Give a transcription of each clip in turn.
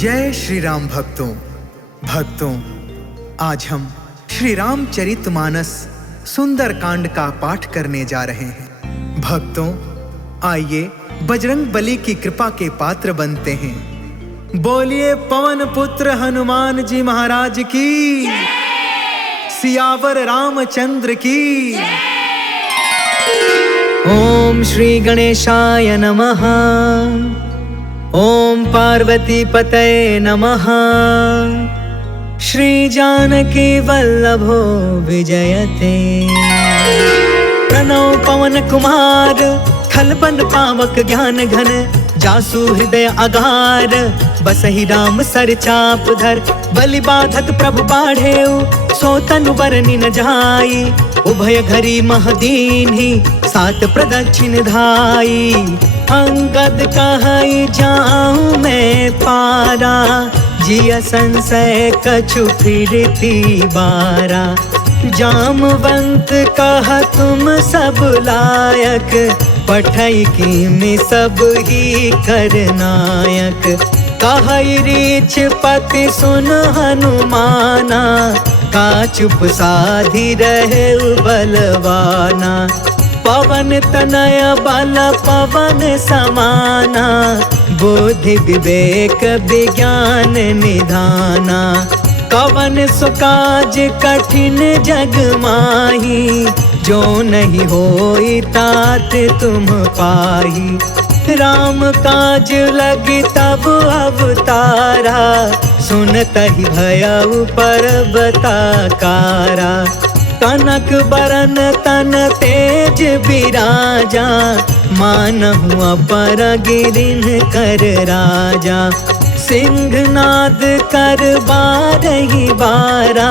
जय श्री राम भक्तों, आज हम श्री रामचरितमानस सुंदर कांड का पाठ करने जा रहे हैं। भक्तों, आइए बजरंग बली की कृपा के पात्र बनते हैं। बोलिए पवन पुत्र हनुमान जी महाराज की, सियावर रामचंद्र की। ओम श्री गणेशाय नमः। ओम पार्वती पतये नमः। श्री जानकी वल्लभो विजयते। प्रणव पवन कुमार, खलबन पावक ज्ञान घन। जासु हृदय अगार, बसहि राम सर चाप धर। बलि बाधक प्रभु बाढ़ेउ, सो तनु बरनि न जाई। उभय घरी महदीन्हि, सात प्रदक्षिण धाई। अंगद कहई जाऊं मैं पारा, जिया संशय कछु फिरती बारा। जामवंत कह तुम सब लायक, पठई की में सब ही करनायक। कहई रीछ पति सुन हनुमाना, का चुप साधी रहे बलवाना। पवन तनय बल पवन समाना, बुद्धि विवेक विज्ञान निधाना। कवन सुकाज कठिन जग माही, जो नहीं होई तात तुम पाही। राम काज लगी तब अवतारा, सुनतहि भयउ पर्वताकारा। कनक बरन तन तेज बिराजा, मानहु अपर गिरिन कर राजा। सिंहनाद कर बारहि बारा,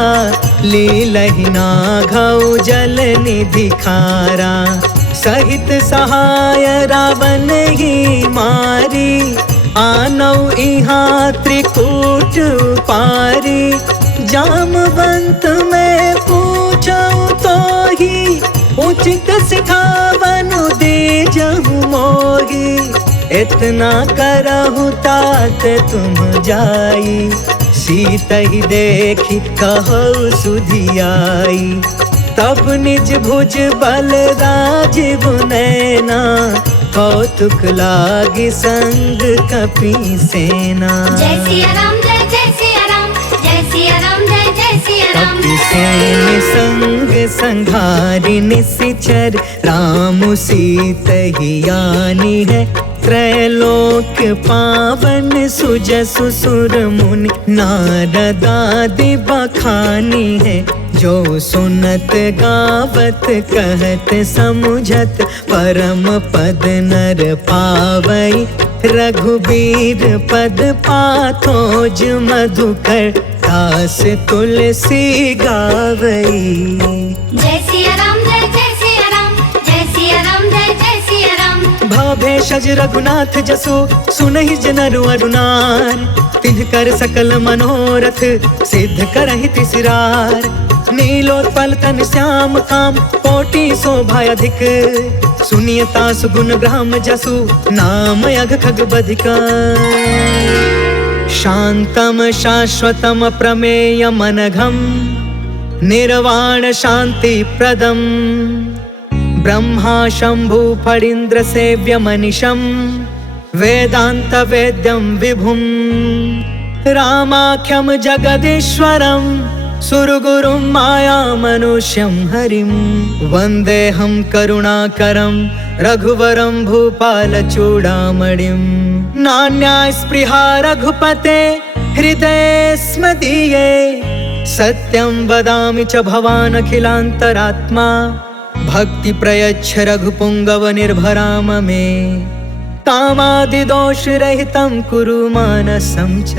लीलहि नाघउ जल निधि खारा। सहित सहाय रावण ही मारी, आनौ इहाँ त्रिकूट पारी। जामवंत में पूछऊ तो ही, उचित सिखावनु दीजहु मोही। इतना करहु तात तुम जाई, सीत ही देखी कहु सुधियाई। तब निज भुज बल राजीव नैना, कौतुक लागी संग कपि सेना। जय सिया राम, जय जय सिया राम, जय सिया राम, जय जय सिया राम। कपि सेन संग संघारि निशिचर, राम सीत ही आनी है। त्रैलोक पावन सुजसु सुर मुनि, नारद आदि बखानी है। जो सुनत गावत कहत समुझत, परम पद नर पावई। रघुबीर पद पाथोज मधुकर, दास तुलसी गावई। जय सिया राम, जय जय सिया राम, जय सिया राम, जय जय सिया राम। भव भेषज रघुनाथ जसु, सुनहि जनरु अरुनार। तिन्ह कर सकल मनोरथ, सिद्ध करहि तिसरार। नीलोत्पल तन श्याम काम, कोटि शोभा अधिक। सुनियता सुगुण ग्राम जसु, नाम अघ खग बधिका। शांतम शाश्वतम प्रमेय मनघम, निर्वाण शांति प्रदम। ब्रह्मा शंभु फणीन्द्र सेव्य मनिषम, वेदांत वेद्यम विभुम। रामाख्यम जगदीश्वरम, सुरगुरुं माया मनुष्यं हरिं। वन्देऽहं करुणाकरं, रघुवरं भूपाल चूडामणिं। नान्या स्पृहा रघुपते, हृदये स्मदीये। सत्यं वदामि च भवान् अखिलान्तरात्मा, भक्ति प्रयच्छ रघुपुंगव निर्भराम मे। कामादिदोष रहितं कुरु मानसं च,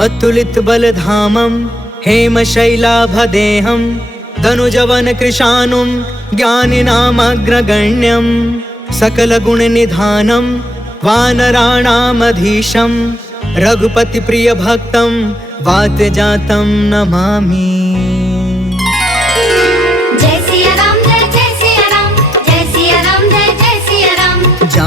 अतुलित बलधामं हेमशैलाभदेहं। धनुजवन कृशानुं, ज्ञानिनामग्रगण्यं। सकलगुणनिधानं, वानराणामधीशं। रघुपति प्रिय भक्तं, वातजातं नमामि। जय सिया राम, जय जय सिया राम, जय सिया राम, जय जय सिया राम।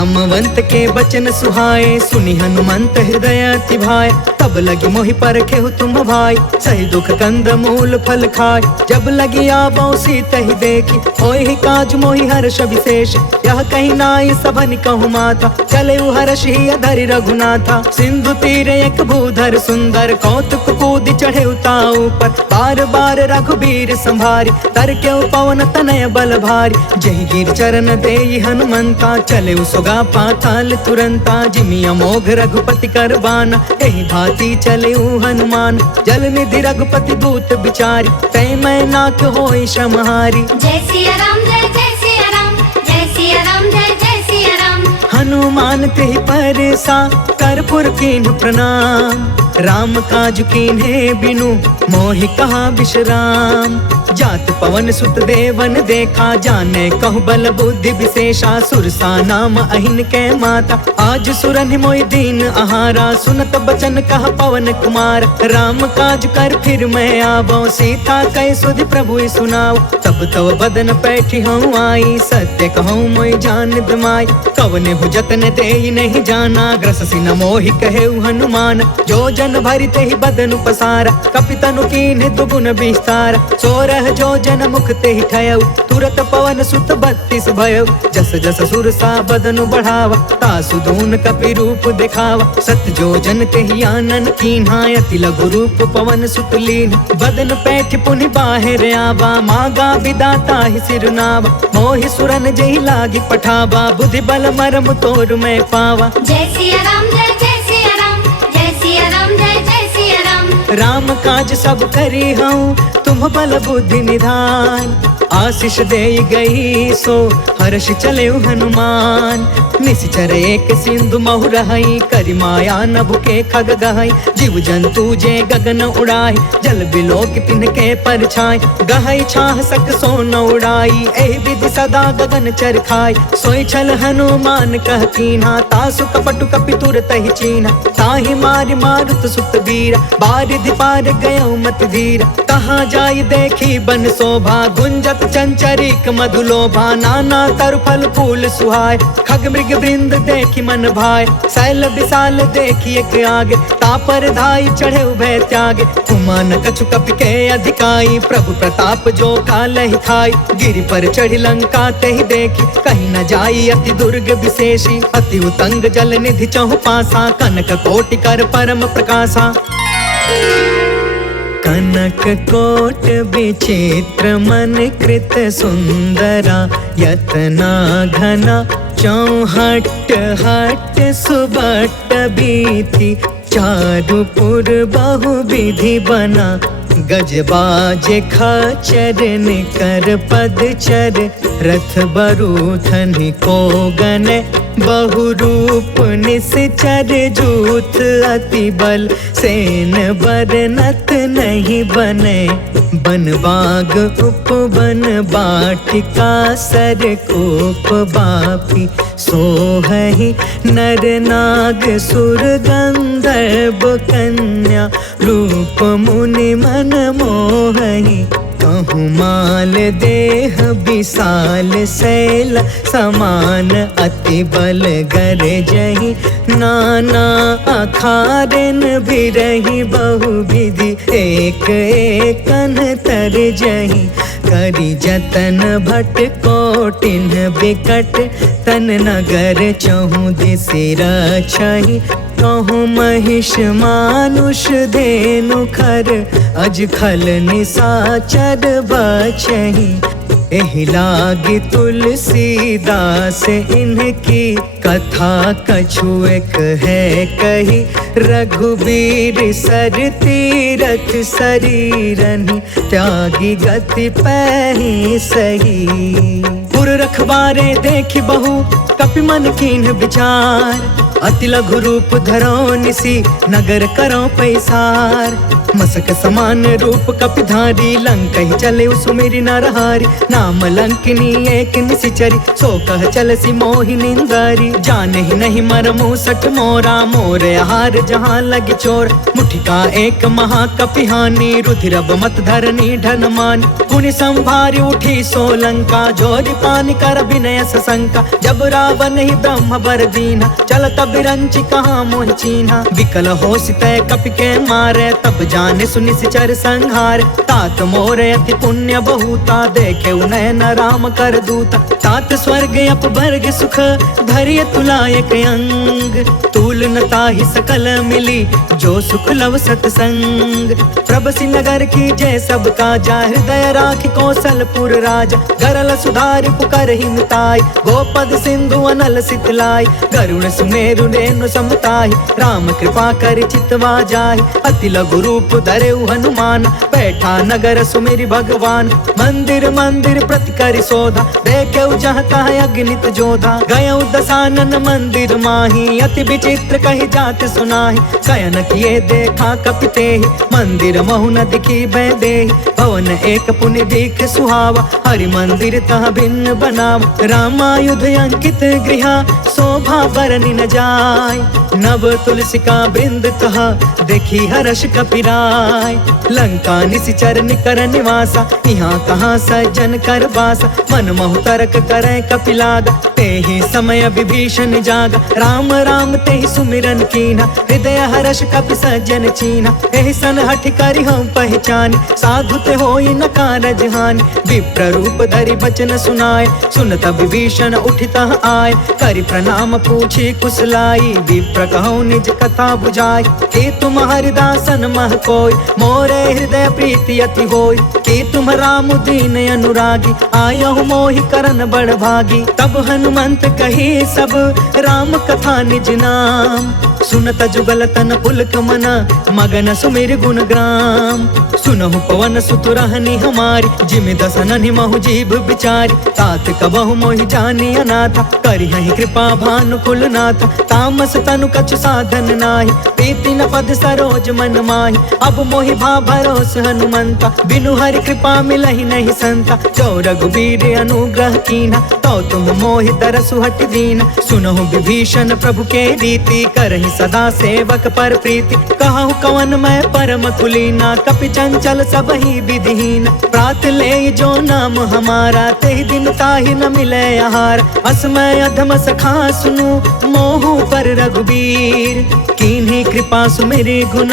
जामवंत के बचन सुहाए, सुनि हनुमंत हृदय अति भाए। तब लगी मोहि परखे हो तुम भाई, सही दुख कंद मूल फल खाए। जब लगी आबो सीत ही देखी, होहि काज मोहि हर्ष विशेष। यह कहीं नाई सबन कहु माथा, चले हर्ष ही अधरि रघुनाथा। सिंधु तीरे एक भूधर सुंदर, कौतुक कूद चढ़े उताऊ पर। बार बार रघुबीर संभारी, तर के पवन तनय बल भारी। जहि गिर चरण देई हनुमंता, चले सुगा पाताल तुरंता। जिमि अमोघ रघुपति कर बाना, एहि भांति चले हनुमान। जल निधि रघुपति दूत बिचारी, तै मैं नाक होई श्रमहारी। जय सिया राम जय जय सिया राम, जय सिया राम जय जय सिया राम। हनुमान तेहि परसा, कर्पूर कीन्ह प्रणाम। राम काज कीन्हे बिनु, मोहि कहा विश्राम। जात पवन सुत देवन देखा, जाने कहु बल बुद्धि विशेषा। सुरसा नाम अहिन के माता, आज सुरनि मोहि दीन आहारा। सुनत बचन कहा पवन कुमार, राम काज कर फिर मैं आवो। सीता कै सुधि प्रभु सुनाओ, तब तव बदन पैठी हूँ आई। सत्य कहूँ मोहि जान दमाई, कवने हो जतन देहि नहीं जाना। ग्रससि न मोहि कहे हनुमान, जो जन भरि तेहि बदन पसारा। कपितनु कीन्हे दुगुन विस्तार, सोरह जो जन मुख तेहि ठयउ। तुरत पवन सुत 32 भयउ, जस जस सुरसा बदन बढ़ावा। तासु दून कपि रूप दिखावा, सत जो जन तेहि आनन कीन्हा। अति लघु रूप पवन सुत लीन, बदन पैठ पुनि बाहिर आवा। मागा विदाता ही सिरनावा, मोहि सुरन जेहि लागी पठावा। बुद्धि बल मरम तोर मैं पावा। जय सिया राम जय जय सिया राम, जय सिया राम जय जय सिया राम। राम काज सब करी हूँ, तुम बल बुद्धि निधान। आशीष दे गई सो, हर्ष चले हनुमान। निश्चर एक सिंधु महु रहई, करि माया नभ के खग गहई। जीव जंतु जे गगन उड़ाई, जल बिलोक तिनके परछाई। गहई छाह सक सो न उड़ाई, एहि विधि सदा गगन चर खाई। सोई छल हनुमान कह कीन्हा, तासु कपटु कपि तुरत ही चीन्हा। ताहि मारि मारुत सुत वीरा, बारिधि पार गयो मत धीरा। कहाँ जाई देखी बन शोभा, गुंजत चंचरिक मधुलोभा। नाना तरु फल फूल सुहाय, खग मृग वृंद देखी मन भाय। शैल विशाल देखी एक आगे, तापर धाई चढ़े उभय त्यागे। उमान कछु कपि के अधिकाई, प्रभु प्रताप जो कालहि खाई। गिरि पर चढ़ी लंका तेहि देखी, कहीं न जाई अति दुर्ग विशेषी। अति उतंग जल निधि चहु पासा, कनक कोटि कर परम प्रकाशा। कनक कोट विचित्र मन कृत सुंदरा। यतना घना चौहट हट सुबट बीती। चारु पुर बहु विधि बना, गजबाज खचर निकर पदचर। रथ बरूथन को गन, बहु रूप निश्चर। जूथ अति बल, सेन बरनत नहीं बने। बन बाग उपवन बाटिका, सर कोप बापी। सोहहि नर नाग सुर गंधर्व कन्या। रूप मुनि मन मोहहि, कहूँ माल देह विशाल। शैल समान अति बल गरजहि, नाना अखारन बिरहि। बहु विधि एक एकन तरजहि। करि जतन भट कोटिन बिकट, तन नगर चहु दिसि रक्षहि। कहूँ महिष मानुष धेनु खर, अज खल निशाचर बचहि। एहि लागी तुलसीदास इनकी, कथा कछु एक है कही। रघुबीर सर तीरथ शरीरनि, त्यागी गति पैहि सही। पुर रखवारे देखि बहु, कपि मन कीन्ह विचार। अति लघु रूप धरो निसी, नगर करो पैसार। मसक समान रूप कपिधारी, लंक ही चले सुमिरि नरहारी। नाम लंकिनी एक निशिचरी, सो कह चल सी मोहि निंदारी। जाने ही नहीं मरमु सठ मोरा, मोर आहार जहाँ लगी चोर। मुठिका एक महाकपिहानी, रुधिरब मत धरनी ढन मानी। पुनि संभारी उठी सो लंका, जोरी पानी कर विनय सशंका। जब रावण ही ब्रह्म बर दीना, चल तब रंचि कहाँ मोहि चीन्हा। विकल हो सितय कपि के मारे, तब जाने सुनि सिचर संहार। तात मोर अति पुण्य बहुता, देखे नयन राम कर दूता। तात स्वर्ग अपवर्ग सुख, धैर्य तुलायक अंग। तूल न ताहि सकल मिली, जो सुख लव सतसंग। प्रभसि नगर की जय सब काजा, हृदय राखि कौशलपुर राजा। गरल सुधारि पुकर ही मिताई, गोपद सिंधु अनल सितलाई। गरुण सुमेरु रेणु समताहि, राम कृपा कर चितवा जाहि। अति लघु रूप धरेउ हनुमान, बैठा नगर सुमिरि भगवान। मंदिर मंदिर प्रति करि शोधा, देखेउ जहाँ तहाँ अगणित जोधा। गयउ दसानन मंदिर माही, अति विचित्र कहि जात सुनाहि। शयन किए देखा कपि तेहि, मंदिर महु न दिखी भय देहि। भवन एक पुनि दीख सुहावा, हरि मंदिर तह भिन्न बनावा। रामायुध अंकित गृहा, शोभा बरनि न जाय। नव तुलसिका बृंद कहा, देखी हर्ष कपिराय। लंका निशिचर निकर निवासा, यहाँ कहाँ सज्जन कर बासा। मन महु तर्क करे कपिलागा, तेहि समय विभीषण जागा। राम राम तेहि सुमिरन कीन्हा, हृदय हर्ष कपि सज्जन चीन्हा। एहि सन हठि करि हम पहचानी, साधु ते होई न कारज हानि। विप्र रूप धरि बचन सुनाए, सुनत विभीषण उठितः आए। करि प्रणाम पूछी कुशलाई, विप्र कहौ निज कथा बुझाई। कि तुम हरिदासन मह कोय, मोरे हृदय प्रीति अति होय। कि तुम राम दीन अनुरागी, आयहु मोहि करन बड़ भागी। तब हनुमंत कही सब, राम कथा निज नाम। सुनत जुगल तन पुलक मना, मगन सुमिर गुण ग्राम। सुनहु पवन सुत रहनी हमारी, जिमि दसननि महु जीभ बिचारी। तात कबहु मोहि जानी अनाथा, करिहहि कृपा भानुकुल नाथा। तामस तनु कछु साधन नाही, प्रीति न पद सरोज मन माही। अब मोहि भा भरोस हनुमंता, बिनु हरि कृपा मिलहि नहीं संता। जो रघुबीर अनुग्रह कीन्हा, तो तुम मोहि तरसु हटि दीन्हा। सुनहु विभीषण प्रभु के रीति, करहि सदा सेवक पर प्रीति। कहु कवन मैं परम कुलीना, कपि चंचल सब ही विधिहीन। प्रात ले जो नाम हमारा, तेहि दिन ताहि न मिले आहार। असमय अधम सखा सुनु, मोहु पर रघुबीर। कीन्ही कृपा सुमिरि गुण,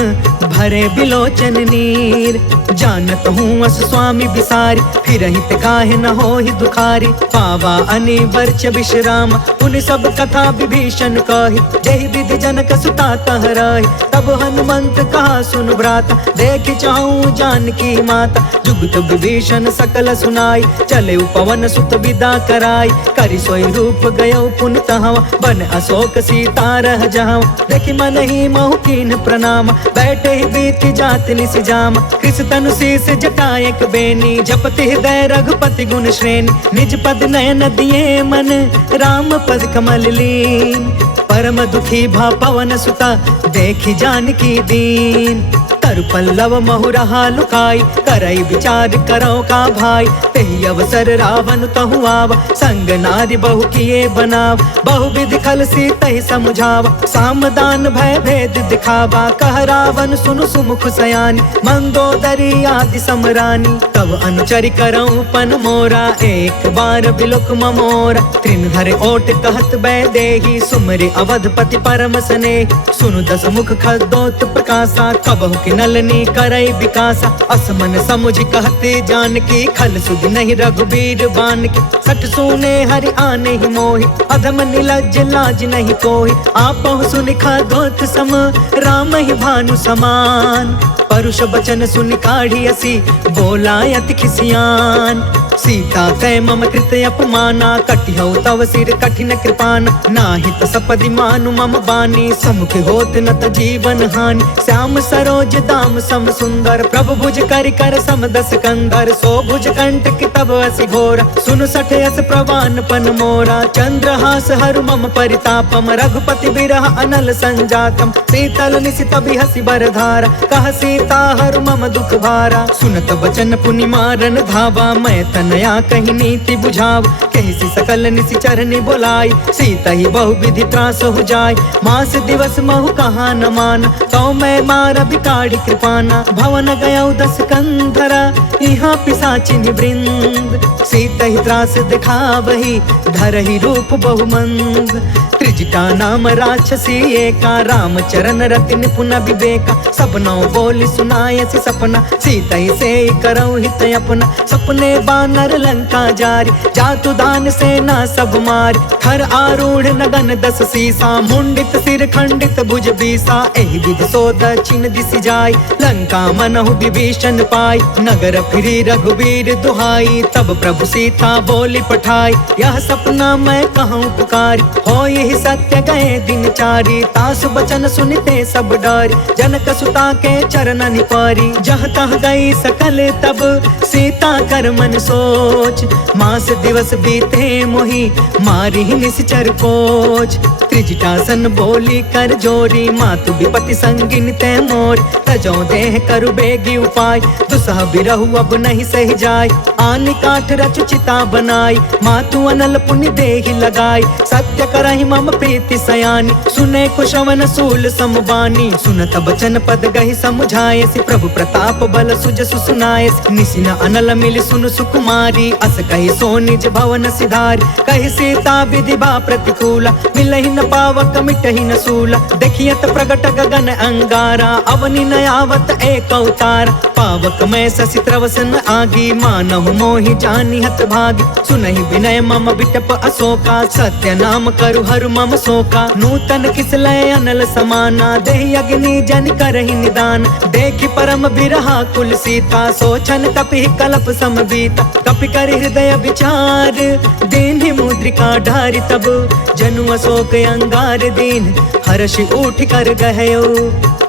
भरे बिलोचन नीर। जानत हूँ अस स्वामी बिसारी, फिरहि ते काहे न होहि दुखारी। पावा अनिवर्च विश्राम, उन सब कथा विभीषण कही। जहि विधि जनक सुता तह रही, तब हनुमंत कहा सुन भ्राता। देख चाहूँ जानकी माता, जुगत विभीषण सकल सुनाई। चले पवन सुत विदा कराई, करि सोई रूप गयो पुन तहवा। बन अशोक सीता रह जहाँ, देखि मन ही महु कीन प्रणाम। बैठे ही बीत जात निस जाम, कृष तनु शीस जटायक बेनी। जपति हृदय रघुपति गुण श्रेणी, निज पद नयन दिए मन, राम पद कमल लीन। परम दुखी भा पवन सुता, देखि जानकी दीन। तरु पल्लव महु रहा लुकाई, करई विचार करो का भाई। तेहि अवसर रावण तहु आवा, संग नारी बहु किए बनाव। बहु विधि खल सीतहि समुझावा, सामदान भय भेद दिखावा। कह रावण सुनु सुमुख सयानी, मंदोदरी आदि समरानी। तब अनुचरि करऊं पन मोरा, एक बार बिलुक ममोरा। त्रिन हरि ओट कहत बैदेही, सुमरि अवधपति परम स्नेह। सुनु दस मुख खद्दोत प्रकाशा, कबहु कि नलनी करई विकासा। असमन समुझ कहते जानकी, खल सुध नहीं रघुबीर बानकी। सठ सुने हरि आने ही मोहि, अधम निलज्ज लाज नहीं कोहि। आपहु सुनि खद्दोत सम, राम ही भानु समान। परुष बचन सुनि काढ़ी असी, बोला अति खिसियान। सीता कै मम कृत अपमाना, कटिहउ तव सिर कठिन कृपाना। नाहित सपदि मानु मम बानी, समुख होत न त जीवन हानि। श्याम सरोज दाम सम सुंदर, प्रभु भुज करि कर सम दस कंधर। सो भुज कंटक तब असि घोरा, सुन सठ यस प्रवान पन मोरा। चंद्रहास हरु मम परितापम, रघुपति बिरह अनल संजातम। शीतल निशित बिहसि बरधारा, कह सीता हरु मम दुख भारा। सुनत बचन पुनि मारन धावा, मैं तनया कही नीति बुझाव। कहिसि सकल निशिचर बोलाई, सीता ही बहु विधि त्रास हो जाय। मास दिवस महु कहा न मान, तो मैं मार बिकाड़ी कृपाना। भवन गया 10 कंधरा, यहाँ पिशाचिन वृंद। सीता ही त्रास दिखावही, धरहि रूप बहुमंद। त्रिजटा नाम राक्षसी एका, राम चरण रति निपुण विवेका। सपनों बोली सुनायसि सपना, सीता ही से करऊ हित अपना। सपने बानर लंका जारी, जातु दान सेना सब मारी। हर आरूढ़ नगन 10 सीसा, मुंडित सिर खंडित भुज बीसा। एहि विधि सो दक्षिण दिशि जाय, लंका मनहु विभीषण पाय। नगर फिरी रघुवीर दुहाई, तब प्रभु सीता बोली पठाई। यह सपना मैं कहूँ पुकारी, हो यही सत्य गए दिन चारी। तासु बचन सुनिते सब डरी, जनक सुता के चरण निपारी। जह तह गई सकल तब सीता कर मन सोच। मास दिवस बीते मोहि, मारी निश्चर कोच। त्रिजटासन बोली कर जोरी, मातु विपति संगिन ते मोर। तजो देह करु बेगी उपाय, दुसह बिरहु अब नहीं सही जाय। आनि काठ रचु चिता बनाई, मातु अनल पुनि देहि लगाई। सत्य करहि मम प्रीति सयानी, सुने कुशवन सूल समबानी। सुनत बचन पद गहि समुझायसि, प्रभु प्रताप बल सुजसु सुनायसि। निसिन अनल मिल सुन सुकुमारी, अस कहि सो निज भवन सिधारी। कहि सीता विधि बा प्रतिकूला, मिलहि न पावक मिटहि न सूला। देखियत प्रगट गगन अंगारा, अवनि न आवत एक अवतार। पावक मैं शशि त्रवस न आगी, मानहु मोहि जानि हत भागी। सुनहि विनय मम बिटप अशोका, सत्य नाम करु हरु मम शोका। नूतन किसलय अनल समाना, देहि अग्नि जन करहि निदान। देखि परम बिरहा कुल सीता, सोचन कपि कलप समबीता। कपि कर हृदय विचार, दीन्हि मुद्रिका ढारि तब। जनु अशोक अंगार दीन, हर्षि उठ कर गहयो।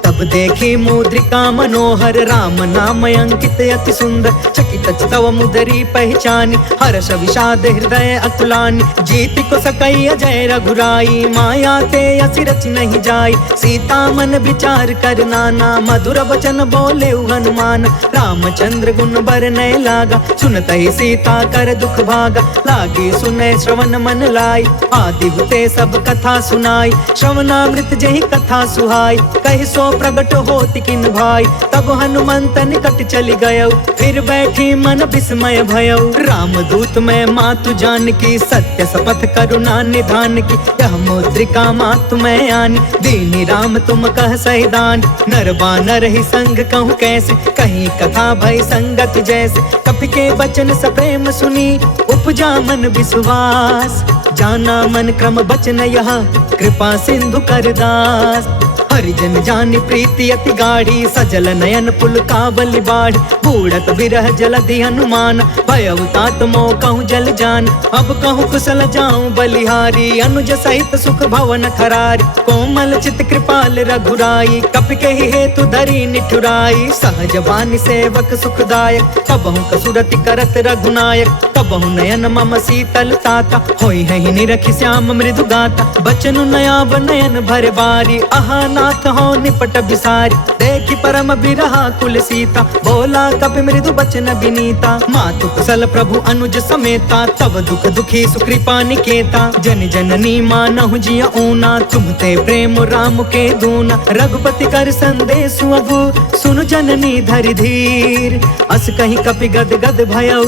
तब देखी मुद्रिका मनोहर, राम नाम अंकित अति सुंदर। चकित तव मुदरी पहचानी, हर्ष विषाद हृदय अकुलानी। जीति को सकई अजय रघुराई, माया ते असि रचि नहीं जाई। सीता मन विचार कर नाना, मधुर वचन बोले हनुमान। रामचंद्र गुण बरनय लागा, सुनतहि सीता कर दुख भागा। लागी सुनय श्रवण मन लाई, आदि हुते सब कथा सुनाई। श्रवणामृत जहि कथा सुहाई, कहि सो प्रगट होति किन भाई। तब हनुमंत निकट चली गयो, फिर बैठी मन विस्मय भयो। राम दूत मैं मातु जान की, सत्य शपथ करुणा निधान की। यह मुद्रिका मातु मैं आनी, दीनी राम तुम कह सहिदान। नर बानर ही संग कहूँ कैसे, कहीं कथा भय संगत जैसे। कपि के बचन सप्रेम सुनी, उपजा मन विश्वास। जाना मन क्रम बचन यह, कृपा सिंधु कर दास। हरिजन जानि प्रीति अति गाढ़ी, सजल नयन पुल कावली बाढ़। बूढ़त बिरह जलधि हनुमान, भयउ तात मोह कहूँ जल जान। अब कहूँ कुशल जाऊँ बलिहारी, अनुज सहित सुख भवन खरारी। कोमल चित कृपाल रघुराई, कपि के हेतु धरी निठुराई। सहज बानी सेवक सुखदायक, कबहु कसुरति करत रघुनायक। कबहु नयन मम शीतल ताता, होई है निरखि श्याम मृदु गाता। बचनु नयाब नयन भर बारी, आहा नाथ हो निपट बिसारी। देखि परम बिरहा कुल सीता, बोला कपि मृदु बचन विनीता। मातु कुशल प्रभु अनुज समेता, तब दुख दुखी सुकृपा निकेता। जन जननी मानहु जिय ऊना, तुम ते प्रेम राम के दूना। रघुपति कर संदेशु अगु, सुनु जननी धरि धीर। अस कहि कपि गद गद भयउ,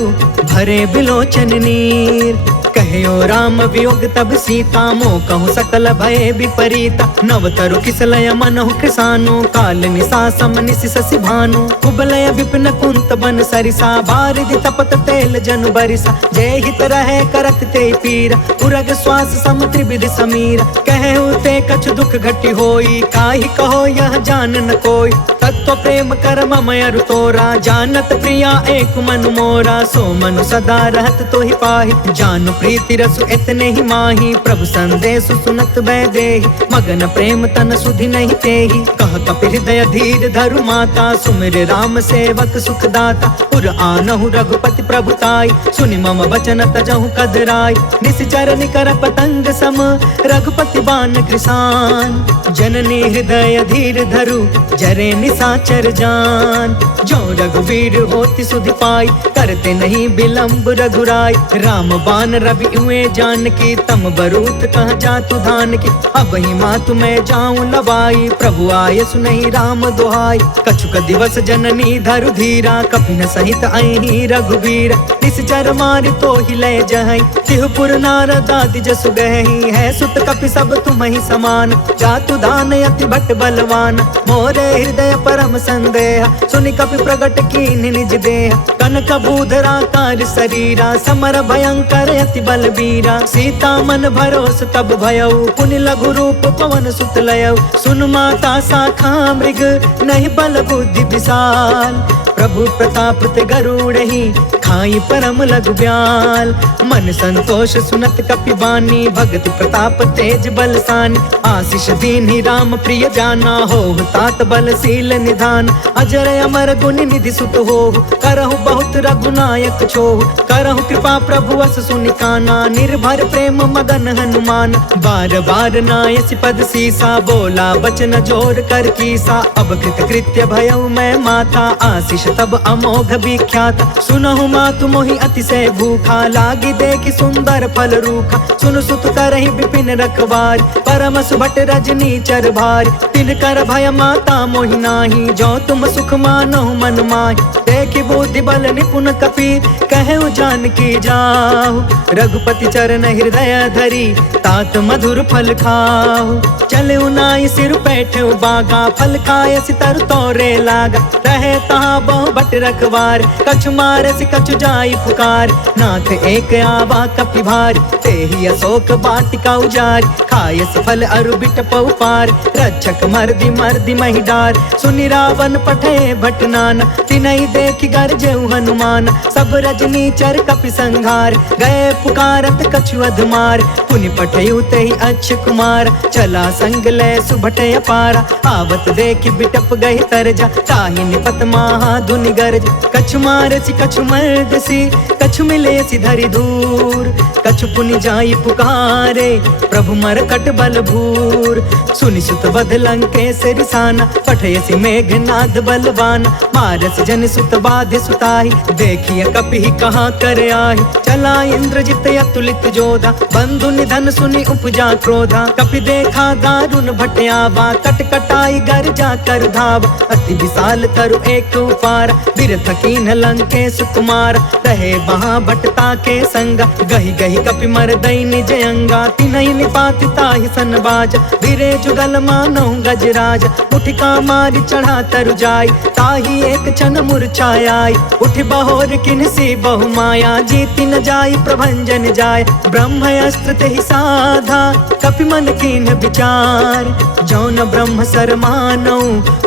भरे बिलोचन नीर। कहो राम वियोग तब सीता, मोह कहूँ सकल भय विपरीता। नव तरु किसलय मनहु कृसानु, काल निशा सम निशि शशि भानु। कुबलय विपिन कुंत बन सरिसा, बारिधि तपत तेल जनु बरिसा। जय हित रहे करत ते पीरा, उरग श्वास सम त्रिविधि समीरा। कहु ते कछु दुख घटी होई, काहि कहो यह जान न कोई। तत्व प्रेम कर्ममय अरु तोरा, जानत प्रिया एक मनु मोरा। सो मनु सदा रहत तो ही पाहि, जानु प्रीति रसु इतने ही माही। प्रभु संदेश सुनत बै देहि, मगन प्रेम तन सुधि नहीं तेहि। कह कपि हृदय धीर धरु माता, सुमिर राम सेवक सुखदाता। पुर आनहु रघुपति प्रभुताई, सुनि मम वचन तजहु कदराई। निश्चर निकर पतंग सम, रघुपति बाण कृसान। जननी हृदय धीर धरु, जरे निशाचर जान। जो रघुवीर होति सुधि पाई, करते नहीं विलंब रघुराई। राम बाण रवि हुए जानकी, तम बरूत कह जातु धान की। अब ही मातु मैं जाऊं लवाई, प्रभु आय सुनहि राम दुहाई। कछुक दिवस जननी धरु धीरा, कपिन सहित अहि रघुवीरा। निश्चर मारि तो ही लय जहई, तिहुपुर नारद आदि जसु गहई। है सुत कपि सब तुम्हि समान, जातु दान अति भट बलवान। मोरे हृदय परम संदेह, सुनि कपि प्रगट कीन्हि निज देह। कनक भूधरा कार शरीरा, समर भयंकर अति बलबीरा। सीता मन भरोस तब भयउ, पुनि लघु रूप पवन सुत लयउ। सुन माता शाखा मृग, नहीं बल बुद्धि विशाल। प्रभु प्रताप ते गरुड़हि, खाई परम लघु ब्याल। मन संतोष सुनत कपि बानी, भगति प्रताप तेज बलसानी। आशीष दीन्हि राम प्रिय जाना, होहु तात बलशील निधान। अजर अमर गुण निधि सुत होहु, करहु बहुत रघुनायक छोहु। करहु कृपा प्रभु अस सुनि काना, निर्भर प्रेम मगन हनुमान। बार बार नायसि पद सीसा, बोला बचन जोर कर कीसा। अब कृत कृत्य भयउ मैं माता, आशीष तब अमोघ विख्याता। सुनहु मातु मोहि अतिशय भूखा, लागी देखि सुंदर फल रूखा। सुन सुत करहि विपिन रखवारी, परम सुभट रजनी चर भारी। तिन कर भय माता मोहि नाही, जो तुम सुख मानहु मन माहि। देखि बुद्धि बल निपुण कपि, कहु जानकी जाहु। रघुपति चरण हृदय धरी, तात मधुर फल खाहु। चलउ नाई सिर पैठउ बागा, फल खाय सितर तोरे लागा। रहे तहाँ बहु भट रखवार, कछु मारसि कछु जाई पुकार। नाथ एक आवा कपि भारी, तेहि अशोक वाटिका उजारी। खायसि फल अरु बिटपउ पार, रक्षक मर्दि मर्दि महि डार। सुनि रावण पठे भट नाना, तिनहि देखि गरजेउ हनुमान। सब रजनी चर कपि संघार, गए पुकारत कछु अधमार। पुनि पठयु तेहि अक्ष कुमार, चला संग लय सुभट अपारा। आवत देखि बिटप गहि तरजा, ताहि निपत महा धुनि गरज। कछु मारसि कछु मर्दसि, कछु मिलेसि धरि दूर। कछु पुनि जाई पुकारे, प्रभु मरकट बल भूर। सुनि सुत बध लंकेश रिसाना, पठयसि मेघनाद बलवान। मारस जन सुत बाधि सुताहि, देखिय कपि कहाँ कर आहि। चला इंद्रजित अतुलित जोधा, बंधु निधन सुनि उपजा क्रोधा। कपि देखा दारुण भट आवा, कट कटाई गर जा कर धावा। अति विशाल तरु एक उपार, बिरथ कीन्ह लंकेश कुमार। रहे वहाँ भटता के संगा, गहि गहि कपि मरदई निज अंगा। तिनहि निपाति ताहि सन बाजा, बिरे जुगल मानहु गजराज। उठिका मारि चढ़ा तरु जाई, ताहि एक क्षण मूर्छाई। उठि बहोर किन्हसी बहु माया, जीति न जाई प्रभंजन जाय। ब्रह्म अस्त्र तेहि साधा, कपि मन कीन्ह विचार। जौन ब्रह्म सर मानौ,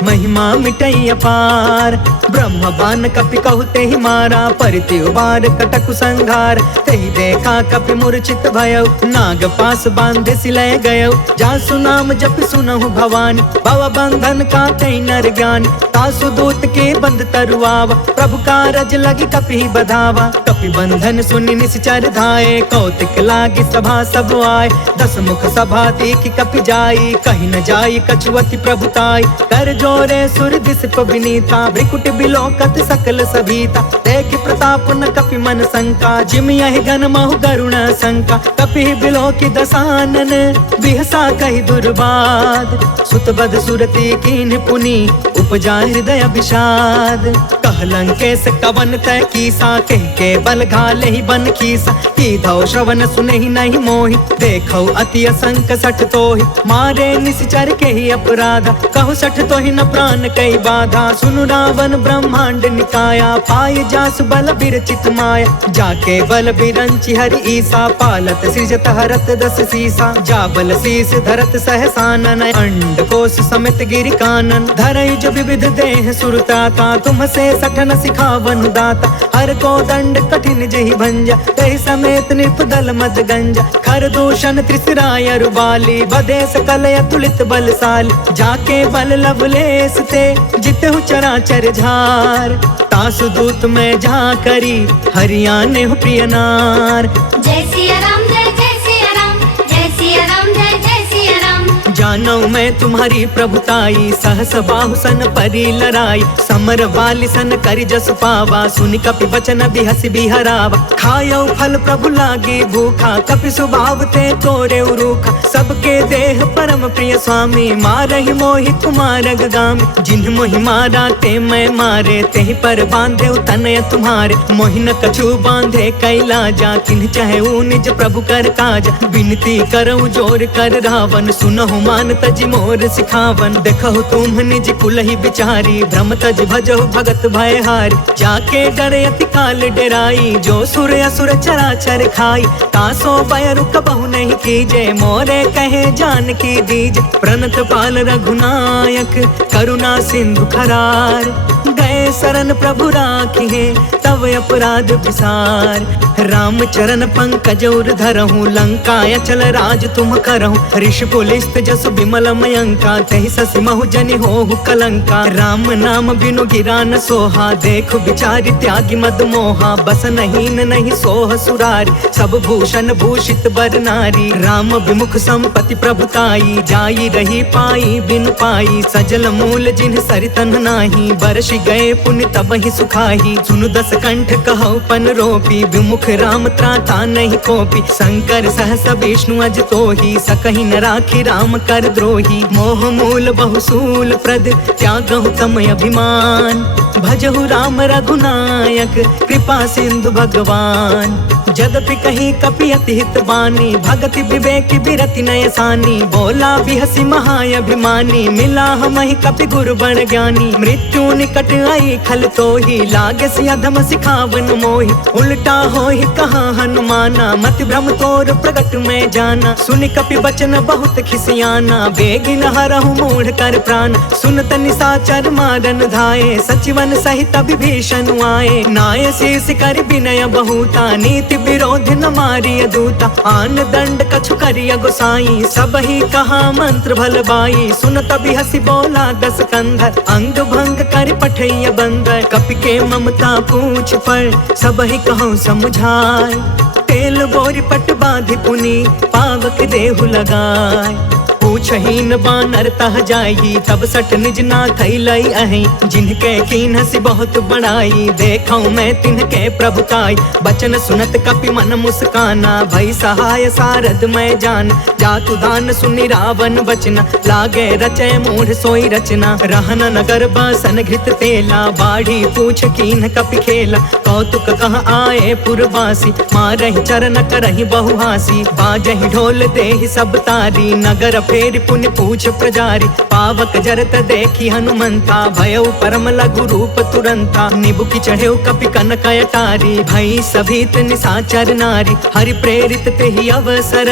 महिमा मिटई अपार। ब्रह्म बान कपि कहु तेहि मारा, परिति उबार कटकु संघार। तेहि देखा कपि मूर्छित भयउ, नाग पास बांधे सिलय गयउ। जासु नाम जपि सुनहु भवानी, भव बंधन काटई नर ज्ञानी। तासु दूत के बंध तरुआवा, प्रभु कारज लगी कपि बधावा। कपि बंधन सुनि निश्चर धाये, कौतिक लागी सभा सब आए। दस मुख सभा देखि कपि जाई, कहीं न जाई कछुअति प्रभुताई। कर जोरे सुर दिसप विनीता, भ्रिकुट बिलोकत सकल सभीता। देखि प्रताप न कपि मन शंका, जिम यहि घन महु गरुण शंका। कपि बिलोकि दसानन, बिहसा कहि दुर्बाद। सुत बध सुरति कीन्ह पुनि, उपजा हृदय विषाद। कह लंकेश कवन तय कीसा, कह के बल घाले ही बन खीसा। कीधौ श्रवण सुनहि नहीं मोहि, देखौ अति असंक सठ तोहि। मारे निश्चर के ही अपराधा, कहु सठ तोहि न प्राण कई बाधा। सुनु रावण ब्रह्म ब्रह्मांड निकाया, पाए जासु बल बिरचित माया। जाके बल बिरंचि हरि ईसा, पालत सृजत हरत दस सीसा। जा बल शीस धरत सहसानन, अंड कोश समेत गिरि कानन। धरई जो विविध देह सुरताता, तुमसे सठन सिखावन दाता। हर को दंड कठिन जहि भंजा, तहि समेत निर्पदल मद गंजा। खर दूषण त्रिसराय रुबाली, बधे सकल अतुलित बलशाली। जाके बल लवलेस ते, जितहु चराचर झार। तासु दूत में जा करी, हरियाणे हो प्रिय नार। जय सिया राम जय जय सिया राम, जय सिया राम जय जय सिया राम। जानौ मैं तुम्हारी प्रभुताई, सहस बाहु सन परी लराई। समर वाली सन करि जसु पावा, सुनि कपि वचन बिहसि बिहरावा। खायौ फल प्रभु लागी भूखा, कपि स्वभाव ते तोरे रूखा। सबके देह परम प्रिय स्वामी, मारहि मोहि कुमार गामी। जिन्ह मोहि मारा ते मैं मारे, तेहि पर बांधे तनय तुम्हारे। मोहि न कछु बांधे कैलाजा, किन्ह चाहेउ निज प्रभु कर काजा। विनती करऊ जोर कर रावण, सुनहु मान तज मोर सिखावन। देखहु तुम निज कुलहि बिचारी, भ्रम तज भजहु भगत भय हारी। जाके डरे अति काल डराई, जो सुर असुर चराचर खाई। तासो भय रुक बहु नहीं कीजे, मोरे कहे जान की दीज। प्रणत पाल रघुनायक, करुणा सिंधु खरार। गए शरण प्रभु राखिए, तव अपराध विसार। राम चरण पंकज उर धरहु, लंका अचल राज तुम करहु। ऋषि पुलिस्त जसु विमल मयंका, तहि ससि महु जनि होहु कलंका। राम नाम बिनु गिरा न सोहा, देखु बिचारी त्यागी मद मोहा। बस नहीं सोह सुरारी, सब भूषण भूषित बर नारी। राम विमुख संपत्ति प्रभुताई, जाई रही पाई बिनु पाई। सजल मूल जिन्ह सरितन नाही, बरसि गए पुण्य तबहि सुखाही। सुनु दस कंठ कहौ पन रोपी, विमुख राम त्राता नहीं कोपी। शंकर सहस विष्णु अज तोहि, सकहि न राखी राम कर द्रोही। मोह मूल बहुसूल प्रद, त्यागहु तम अभिमान। भजहु राम रघुनायक, कृपा सिंधु भगवान। जदपि कहीं कपि अति हित बानी, भगति विवेक बिरति नय सानी। बोला बिहसि महाअभिमानी, मिला हमहि कपि गुरु बड़ ज्ञानी। मृत्यु निकट आई खल तोहि, लागे सिया धम सिखावन मोहि। उल्टा होहि कहा हनुमाना, मति भ्रम तोर प्रगट में जाना। सुनि कपि बचन बहुत खिसियाना, बेगिन हरहु मूढ़ कर प्राण। सुनत निशाचर मारन धाये, सचिवन सहित विभीषण आए। नाय शीस कर विनय बहुता, नीति विरोध न मारिय दूता। आन दंड कछु करिय गोसाई, सबहि कहा मंत्र भल बाई। सुनत बिहसि बोला दस कंधर, अंग भंग कर पठैय बंदर। कपि के ममता पूछ पर, सबहि कहूँ समुझाय। तेल बोरि पट बाँधि पुनि, पावक देहु लगाय। पूछहीन बानर तह जाई, तब सठ निज नाथ लई अहि। जिनके कीन्हसि बहुत बड़ाई, देखऊं मैं तिनके प्रभुताई। बचन सुनत कपि मन मुस्काना, भई सहाय सारद मैं जान। जातु दान सुनि रावण बचना, लागे रचय मूढ़ सोई रचना। रहन नगर बासन घृत तेला, बाढ़ी पूछ कीन्ह कपि खेला। कौतुक कह आए पुरवासी, मारहि चरण करहि बहुहासी। बाजहि ढोल देहि सब तारी, नगर फेर पुण्य पूछ प्रजारी। पावक जरत देखी हनुमंता, भयउ परम लघु रूप तुरंता। निबुकि चढ़ेउ कपि कनक अटारी, भई सभीत निशाचर नारी। हरि प्रेरित तेहि अवसर,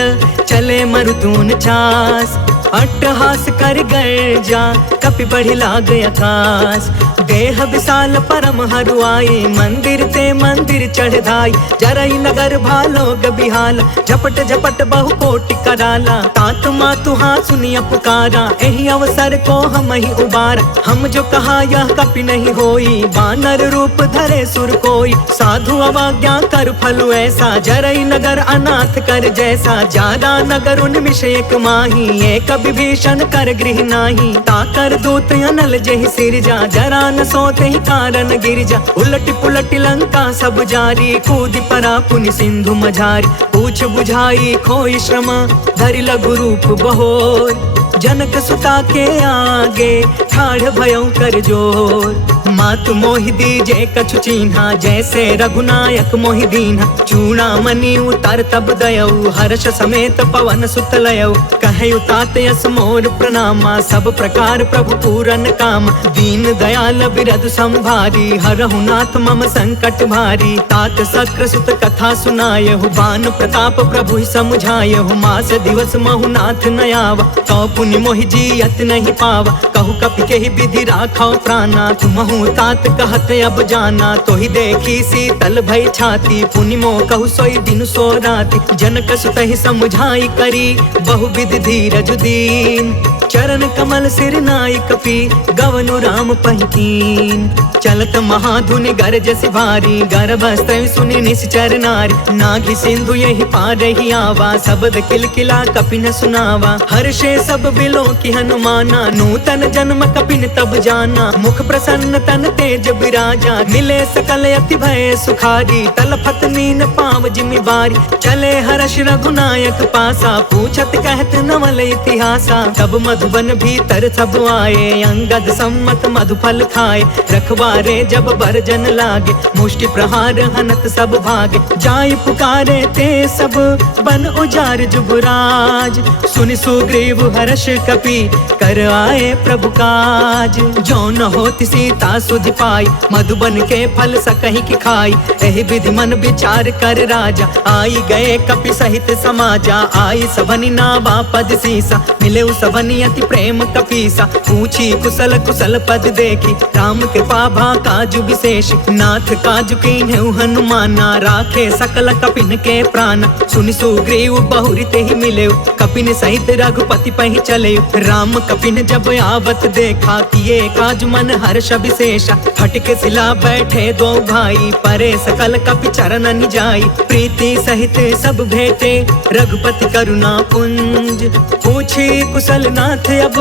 चले मरुतून चास। अट्टहास कर गर्जा, कपि बढ़ि लाग आकाश। देह विशाल परम हरुआई, मंदिर ते मंदिर चढ़ धाई। जरई नगर भालोग बिहाला, झपट झपट बहु कोटि कराला। तात मातु हाँ सुनिया पुकारा, एहि अवसर को हम ही उबारा। हम जो कहा यह कपि नहीं होई, बानर रूप धरे सुर कोई। साधु अवज्ञा कर फलु ऐसा, जरई नगर अनाथ कर जैसा। जारा नगर उन्मिष एक माही, एक विभीषण कर गृह नाही। ताकर दूत अनल जेहि सिरजा, जरा न सोते ही कारण गिरजा। उलटि पुलटि लंका सब जारी, कूदि परा पुनि सिंधु मझारी। पूछ बुझाई खोई श्रम, धरि लघु रूप बहोर। जनक सुता के आगे ठाढ़ भयौ कर जोर। मातु मोहि दीजे कछु चीन्हा, जैसे रघुनायक मोहि दीन्हा। चूड़ामणि उतार तब दयौ, हर्ष समेत पवन सुत लयौ। कहु तात यस मोर प्रणामा, सब प्रकार प्रभु पूरन काम। दीन दयाल बिरधु संभारी, हरहु नाथ मम संकट भारी। तात सक्र सुत कथा सुनायहु, बान प्रताप प्रभु समुझायहु। मास दिवस महु नाथ न आवा, कौ पुनि मोहि जियत नहीं पावा। कहु कपि केहि विधि राखौ प्राणा, तुमहु तात कहत अब जाना। तोहि देखी शीतल भई छाती, पुनि मोह कहु सोई दिन सो राति। जनक सुतहि समुझाई करी, बहु विधि धीरज दीन। चरण कमल सिर नाई कपि, गवनु राम पहिकीन। चलत महाधुनि गरजस भारी, गर्भस्त्र सुनि निश्चर नारी। नाघि सिंधु यही पार ही आवा, शब्द किलकिला कपिन सुनावा। हर्षे सब बिलो की हनुमाना, नूतन जन्म कपिन तब जाना। मुख प्रसन्न तन तेज बिराजा, मिले सकल अति भय सुखारी। तलफत नीन पाव जिमि बारी, चले हर्ष रघुनायक पासा। पूछत कहत नवल इतिहासा, तब मधुबन भीतर सब आए। अंगद सम्मत मधुफल खाए, रखवारे जब बरजन लागे। मुष्टि प्रहार हनत सब भागे, जाय पुकारे ते सब बन उजार जुबराज। सुनि सुग्रीव हर्ष कपि, कर आए प्रभु काज। जो न होति सीता सुधि पाई, मधुबन के फल सकहि की खाई। एहि विधि मन विचार कर राजा, आई गए कपि सहित समाजा। आई सबनि नावा पद सीसा, मिले सबनि अति प्रेम कपीसा। पूछी कुशल कुशल पद देखी, राम कृपा भा काजु विशेष। नाथ काजु कीन्हु हनुमाना, राखे सकल कपिन के प्राण। सुनि सुग्रीव बहुरी तेहि मिले, कपिन सहित रघुपति पहि चले। राम कपिन जब आवत देखा, किए काज मन हर्ष विशेषा। फटके सिला बैठे दो भाई, परे सकल कपि चरण जाई। प्रीति सहित सब भेटे, रघुपति करुणा पुंज। पूछी कुशल नाथ अब,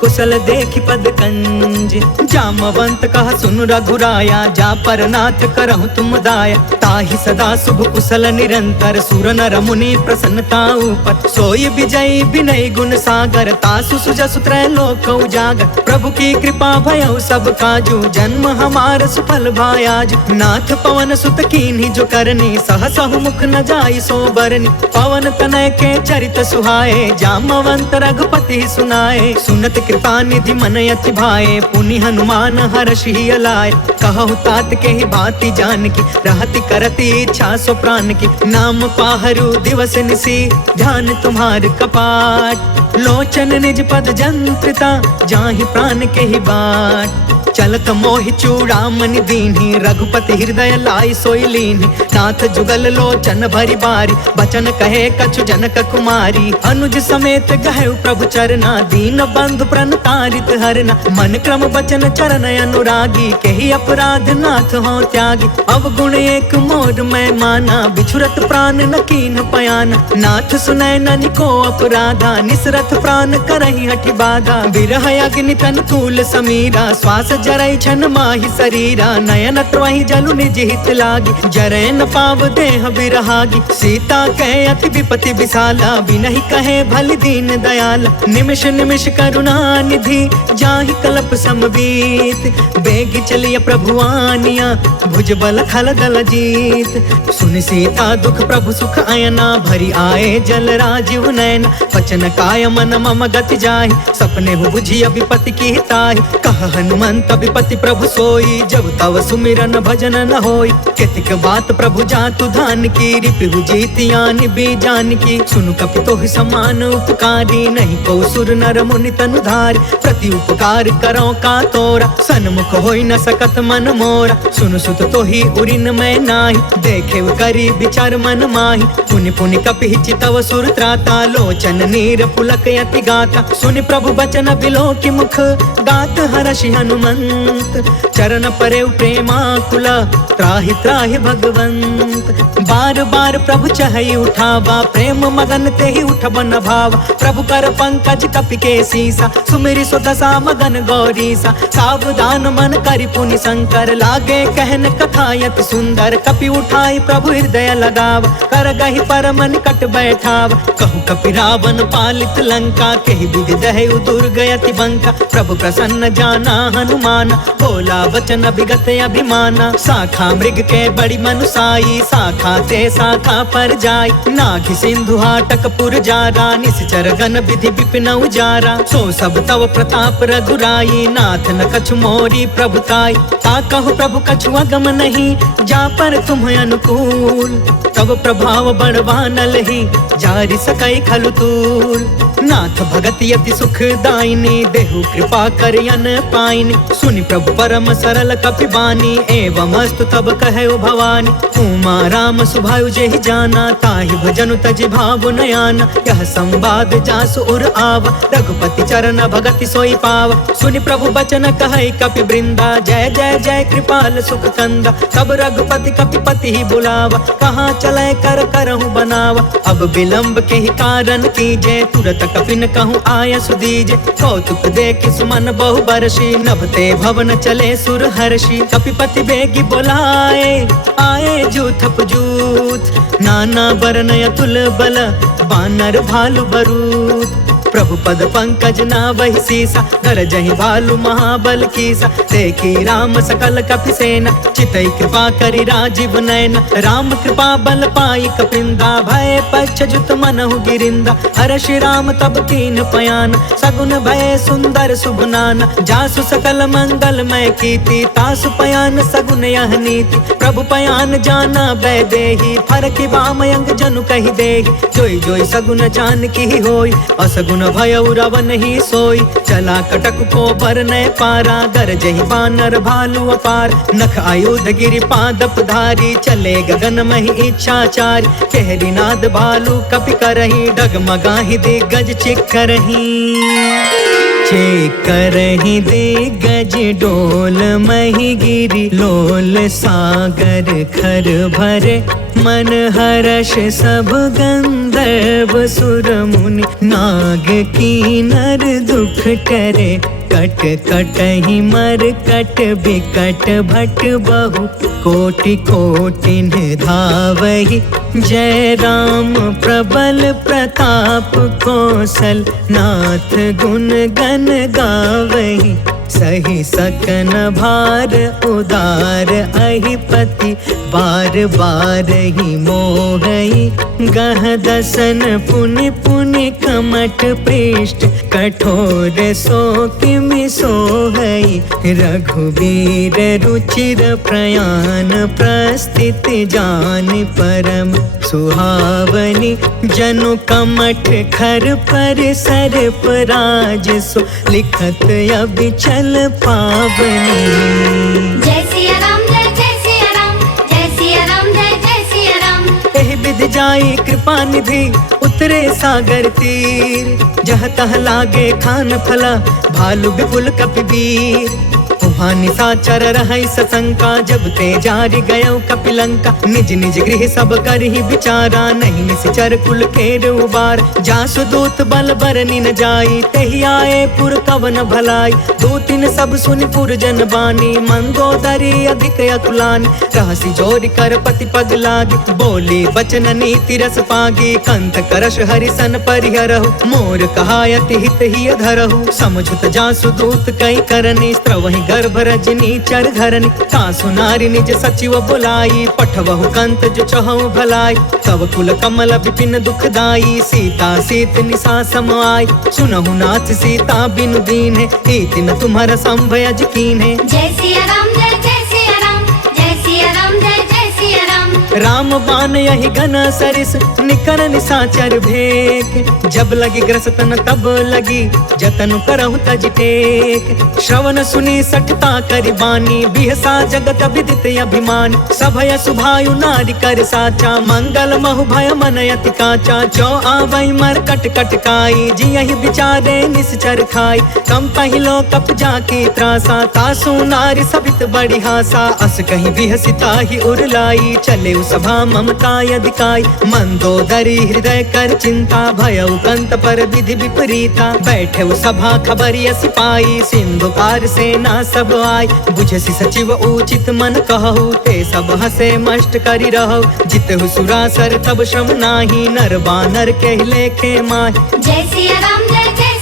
कुशल देखि पद कंज। जामवंत कहा सुन रघुराया, जा पर नाथ करहु तुम दाया। ताहि सदा शुभ कुशल निरंतर, सुर नर मुनि प्रसन्नता ऊपर। सोई विजयी विनय गुण सागर, तासु सुजसु त्रैलोक उजागर। प्रभु की कृपा भयउ सब काजू, जन्म हमार सुफल भायाज। नाथ पवन सुत कीन्ही जो करनी, सहसहु मुख न जाई सो बरनी। पवन तनय के चरित सुहाए, जामवंत रघुपति सुनाए। सुनत कृपा निधि मन अति भाए, पुनि हनुमान हर्ष ही अलाए। कहु तात के ही बाती जान की, रहति करती इच्छा सो प्राण की। नाम पाहरु दिवस निसी, ध्यान तुम्हार कपाट। लोचन निज पद जंत्रिता, जाहि प्राण के ही बाट। चलत मोहि चूड़ामणि दीन्ही, रघुपति हृदय लाई सोई लीन्ही। नाथ जुगल लोचन भरी बारी, बचन कहे कछु जनक कुमारी। अनुज समेत गहु प्रभु चरना, दीन बंधु प्रणतारित हरना। मन क्रम बचन चरण अनुरागी, केहि अपराध नाथ हो त्यागी। अवगुण एक मोर मैं माना, बिछुरत प्राण न कीन्ह पयाना। नाथ सुनय ननिको अपराधा, निसरथ प्राण करहि हठि बाधा। बिरह अग्नि तन तूल समीरा, श्वास जरई छन माहि शरीरा। नयन त्रहि जलु निज हित लागी, जरै न पाव देह बिरहागी। सीता कहे अति विपति विशाला, बिनहि कहे भल दीन दयाला। निमिष निमिष करुणा निधि, जाहि कल्प समबीत। बेग चलिय प्रभु आनिया, भुज बल खल दल जीत। सुनि सीता दुख प्रभु सुख अयना, भरी आए जल राजीव नयना। वचन काय मन मम गति जाहि, सपने हु बुझिय विपति की ताहि। कह हनुमंत विपति प्रभु सोई, जब तव सुमिरन भजन न होई। केतिक बात प्रभु जातु धान की, रिपु जीतियानि बीजान की। सुनु कपि तोहि समान उपकारी, नहीं को सुर नर मुनि तनु धारी। प्रति उपकार करो का तोरा, सन्मुख होई न सकत मन मोरा। सुनु सुत तोहि उरिन मैं नाही, देखे करी विचार मन माही। पुनि पुनि कपि चितव सुर त्राता, लोचन नीर पुलक यति गाता। सुनि प्रभु बचन बिलो की मुख, गात हर्षि हनुमंत। चरण परे प्रेमाकुला, त्राहि त्राहि भगवंत। बार बार प्रभु चहई उठावा, प्रेम मगन ते ही उठबन भावा। प्रभु कर पंकज कपि के सीसा, सुमिरि सो दशा मगन गौरीसा। सावधान मन करि पुनि शंकर, लागे कहन कथा यति सुंदर। कपि उठाई प्रभु हृदय लगावा, कर गहि परम निकट बैठावा। कहु कपि रावण पालित लंका, कही विधि दहु दुर्ग अति बंका। प्रभु प्रसन्न जाना हनुमान, बोला वचन विगत अभिमाना। शाखा मृग के बड़ी मनुसाई, शाखा ते शाखा पर जाई। नाघि सिंधु हाटक पुर जारा, निश्चर गण विधि विपिन उजारा। सो सब तव प्रताप रघुराई, नाथ न कछु मोरी प्रभुताई। ता कहु प्रभु कछु अगम नहीं, जा पर तुम अनुकूल। तब प्रभाव बड़वानल ही, जारि सकै खलु तूल। नाथ भगति अति सुखदायिनी, देहु कृपा करियन पाइनी। सुनि प्रभु परम सरल कपिबानी, एवं अस्तु तब कहु भवानी। उमा राम सुभायु जेहि जाना, ताहि भजनु तजि भावु नयाना। यह संवाद जासु उर आवा, रघुपति चरण भगति सोई पावा। सुनि प्रभु बचन कहै कपि वृंदा, जय जय जय कृपाल सुख कंदा। तब रघुपति कपिपति ही बुलावा, कहाँ चलै कर करहु बनावा। अब विलंब के ही कारण कीजे, तुरत कपिन कहूँ आय सुदीजे। कौतुक देखि सुमन बहु बरसी, नभते भवन चले सुर हर्षि। कपिपति बेगी बोलाए, आए जूथप जूथ। नाना बरन अतुल बल, बानर भालु बरूथ। प्रभु पद पंकज नावहि सीसा, गरजहि भालु महाबल कीसा। देखी राम सकल कपि सेना, चितई कृपा करि राजीव नयना। राम कृपा बल पाई कपिंदा, भय पश्चजुत मनहु गिरिंदा। हर्षि राम तब कीन पयान, सगुन भय सुंदर शुभ नाना। जासु सकल मंगलमय कीर्ति, तासु पयान सगुन यह नीति। प्रभु पयान जाना बै देहि, फरकि बामयंग जनु कहि देहि। जोई जोई सगुन जान की होई, असगुन भयउ रावण ही सोई। चला कटक को बरनय पारा, गरजहि बानर भालु अपार। नख आयुध गिरि पादप धारी, चले गगन महि इच्छाचारी। केहरी नाद भालु कपि करही, डगमगाहि दिग्गज चिक्करही। करही दिग्गज डोल मही गिरी, लोल सागर खर भरे। मन हर्ष सब गंधर्व सुर मुनि, नाग कीनर दुख टरे। कट कटहि मर कट बिकट भट बहु, कोटि कोटिन धावहि। जय राम प्रबल प्रताप कौशल, नाथ गुण गण गावहि। सही सकन भार उदार अहिपति, बार बार ही मोहई। गह दसन पुनि पुनि कमठ पृष्ठ, कठोर सो किमि सोहई। रघुवीर रुचिर प्रयाण, प्रस्थिति जान परम सुहावनी। जनु कमठ खर पर सर्प राज सो, लिखत अबिचल पावनी। जय सिया राम जय जय सिया राम, जय सिया राम जय जय सिया राम। एहि विधि जाई कृपा निधि, उतरे सागर तीर। जह तह लागे खान फला, भालु विपुल कपिवीर। वहाँ निशाचर रहै सशंका, जब ते जारि गयो कपिलंका। निज निज गृह सब करहि विचारा, नहीं निश्चर कुल केर उबार। जासु दूत बल बरनि न जाई, तेहि आए पुर कवन भलाई। दूतिन सब सुनि पुर जन बानी, मंदोदरी अधिक अकुलानी। रहसि जोरि कर पति पग लागी, बोली वचन नीति रस पागी। कंत करश हरिसन परिहरहु, मोर कहायति हित ही धरहु। समझुत जासु दूत कई करनी, स्त्रवहि गर्भ रजनी चर घरनी। तासु नारी निज सचिव बुलाई, पठवहु कंत जो चहु भलाई। तव कुल कमल विपिन दुखदाई, सीता सीत निशा सम आई। सुनहु नाथ सीता बिनु दीन्हे, हीति न तुम्हारा संभयज कीन्हे। जय सिया राम जय जय सिया राम, जय सिया राम जय जय सिया राम। राम बान यही घन सरिस, निकर निशाचर भेक। जब लगी ग्रसतन तब लगी, जतन करहु तज टेक। श्रवण सुनी सठता करि बानी, बिहसा जगत विदित अभिमान। सभय सुभायु नारी कर साचा, मंगल महु भय मन अति काचा। जो आवै मर कट कट काई, जियहि विचारे निश्चर खाई। कम पहिलो कप जाकी त्रासा, तासु नारी सभित बड़ी हासा। अस कहीं बिहसिता ही उरलाई, चले सभा ममता अधिकाई। मंदोदरी हृदय कर चिंता, भयउ कंत पर विधि विपरीता। बैठे सभा खबरिया सिपाही, सिंधु पार सेना सब आई। बुझसी सचिव उचित मन कहु, ते सब हसे मष्ट करि रहु। जितहु सुरासर तब श्रम नाही, नर बानर के लेखे माही। जय सिया राम जय जय